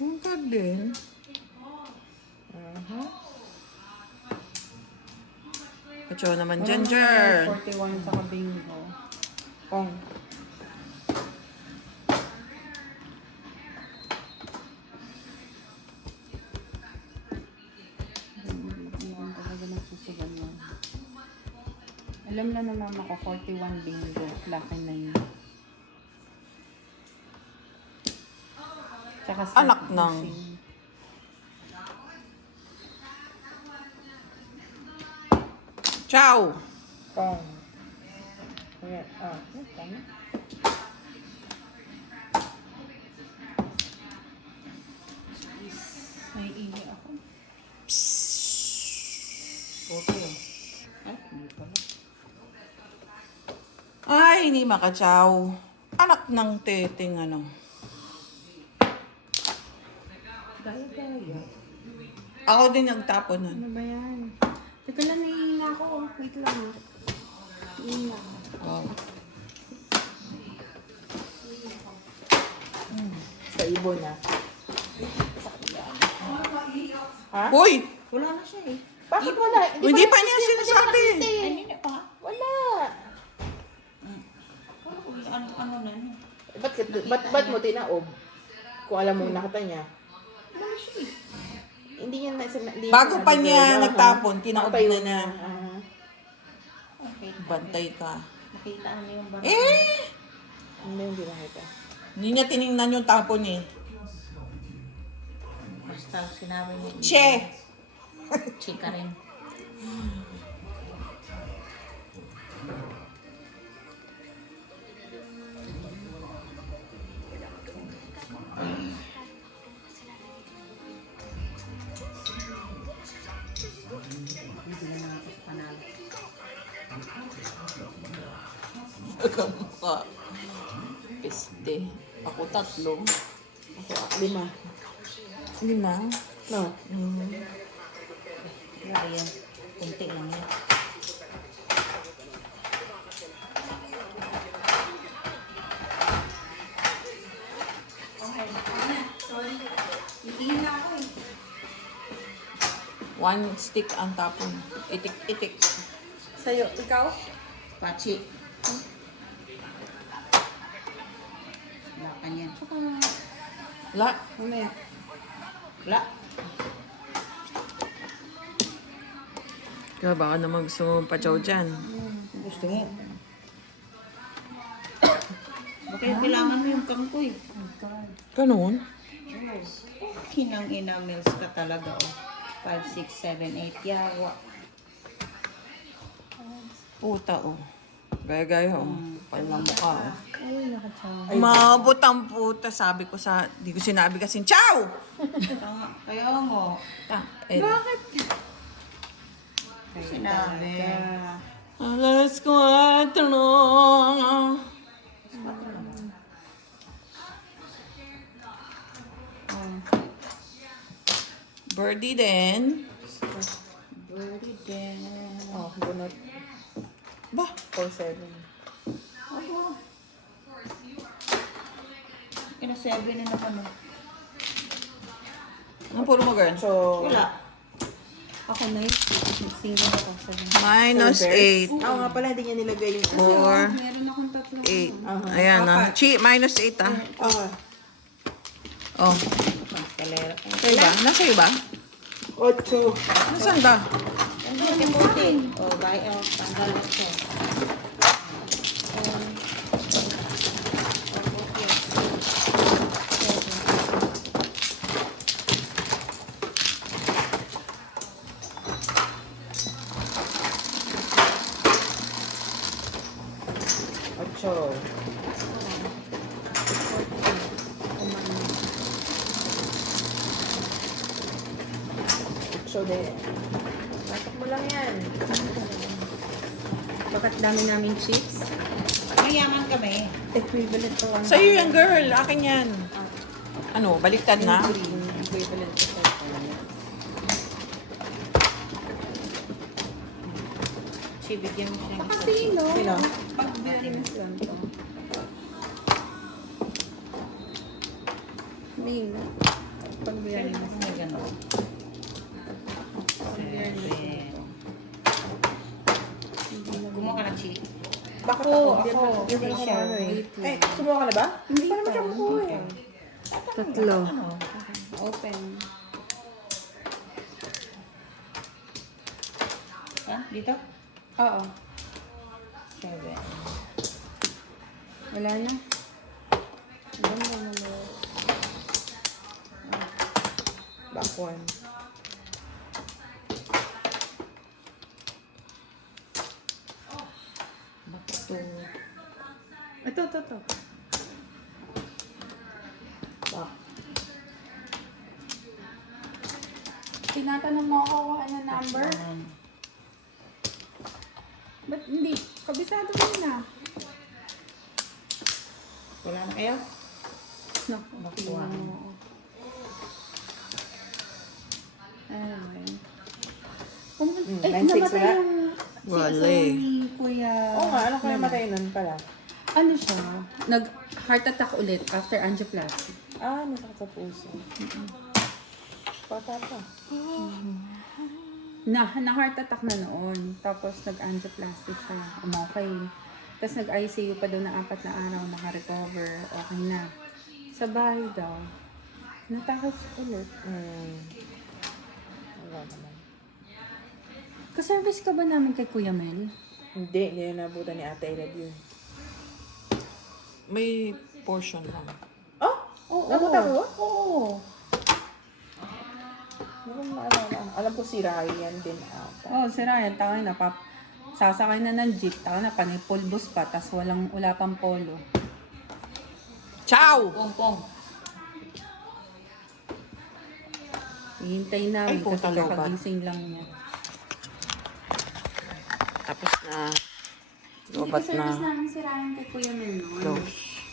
One card din. Pacho naman dyan, Jer. 41 sa bingo. Pong. Hindi ko talaga nagsusugan yun. Alam na ng mama ko, 41 bingo. Laki na yun. Tsaka Anak slot ng- machine. Ciao! Pong. Ayan. Okay na. May ihi ako. Bote yun. Ay, hindi pala. Ay, ni Makachaw. Anak ng teting ano. Gaya-gaya. Ako din nagtapon nun. Ano ba yan? Teka lang, nahihina ako. Wait lang. Nahihina ako. Oh. Sa ibon na. Ha? Hoy! Wala na siya eh. Bakit wala? Hindi pa niya sinasabi. Ay, hindi pa. Wala. Ano na niya? Ba't mo tinaob? Kung alam mong nakita niya. Wala siya eh. Hindi niya hindi Bago pa sinabi niya ko, nagtapon, tinaob Nakatayo na niya. Okay. Bantay ka. Nakita na yung barang. Eh! Hindi nakita. Hindi niya tiningnan yung tapon eh. Basta sinabi niya. Che! Chika rin. Hindi na ako sa panalo. Kamukha. Peste. Ako 3. Ako, 5. 5. No. Wala yan. Kunti lang yan. One stick ang tapon. Itik-itik. Sa'yo, ikaw? Pachi. Wala ka niyan. La. Mamaya. Wala. Kaya baka naman gusto mo pachaw dyan. Gusto mo. Baka yung kailangan mo yung kangkoy. Ganun? Kinang-ina meals ka talaga. 5, 6, 7, 8. Yawa. Puta oh. Gaya-gaya oh. Palamukha oh. Ay, nakatawa. Maabot ang puta. Sabi ko sa... Di ko sinabi kasi, Chow! Kaya mo. Bakit? Sinabi. Alas 4. Birdie din. Birdie din. Oh, bunot. Bah, 4-7. Ako. Ina 7 na naman. anong puro mo, girl? So, Wala. Ako na yun. Single ako. Minus 8. Oo nga pala, hindi niya nilagay yung 4, Meron akong 3. 8. Ayan ah. Minus 8 ah. Ah, Oh. Kalera. Sa'yo ba? Nasa'yo ba? 8. Nasaan ba? Hindi, kaputi. O, bye. O, tanggal na siya. Ocho. Ocho din. Pasok mo lang yan. Bakit dami namin chips? Mayaman kami. Equivalent to 1. Sa'yo yan, girl. Akin yan. Ano, baliktad na? Equivalent to 5. Bigyan mo siya. Sino? Sino? Pag very nice lang to. Main. Pag very nice. May gano'n. Pag very nice. Kumuha ka ng chi. Bakit Ako, Hindi ako. pa- Hindi pa Hindi siya. ako eh. Wait, Eh, sumuha ka na ba? Hindi pa naman siya makuha eh. 3. Ano? Open. Ha? Dito? Oo. 7. Wala na. Ganda na mo. Back one. Bakit to? Ito. Wow. Tinatanong mo ako kung ano number? Ba't hindi? Kabisado mo na. Wala na kayo? Naku. Nakuha. Anyway. 9-6 namatay wala? yung Wala asawa eh. ni Kuya. Oo nga, ano kaya Memo. matay nun pala? Ano siya? Nag-heart attack ulit after angioplasty. Nasakit sa puso. Bata pa. Na-heart attack na noon. Tapos nag-angioplasty siya. Okay. Tapos nag-ICU pa daw na 4 na araw. Naka-recover. Okay na. Sa bahay daw. Natakot ulit. Wala naman. Ka-service ka ba namin kay Kuya Mel? Hindi na nabutan ni Ate Elad yun. May portion lang. Oh? Oo. Nabutan mo? Oo. Hindi ko maalala. Alam ko si Ryan din ata. Oo, si Ryan. Tawag na. Sasakay na ng jeep. Tawag na. Panay pulbos pa. Tas wala pang polo. Ciao! Pong. Hihintay namin Ay, kasi puta, lobat. kakagising lang niya. Tapos na. Lobat na. namin si Ryan kay Kuya Mel noon. Close.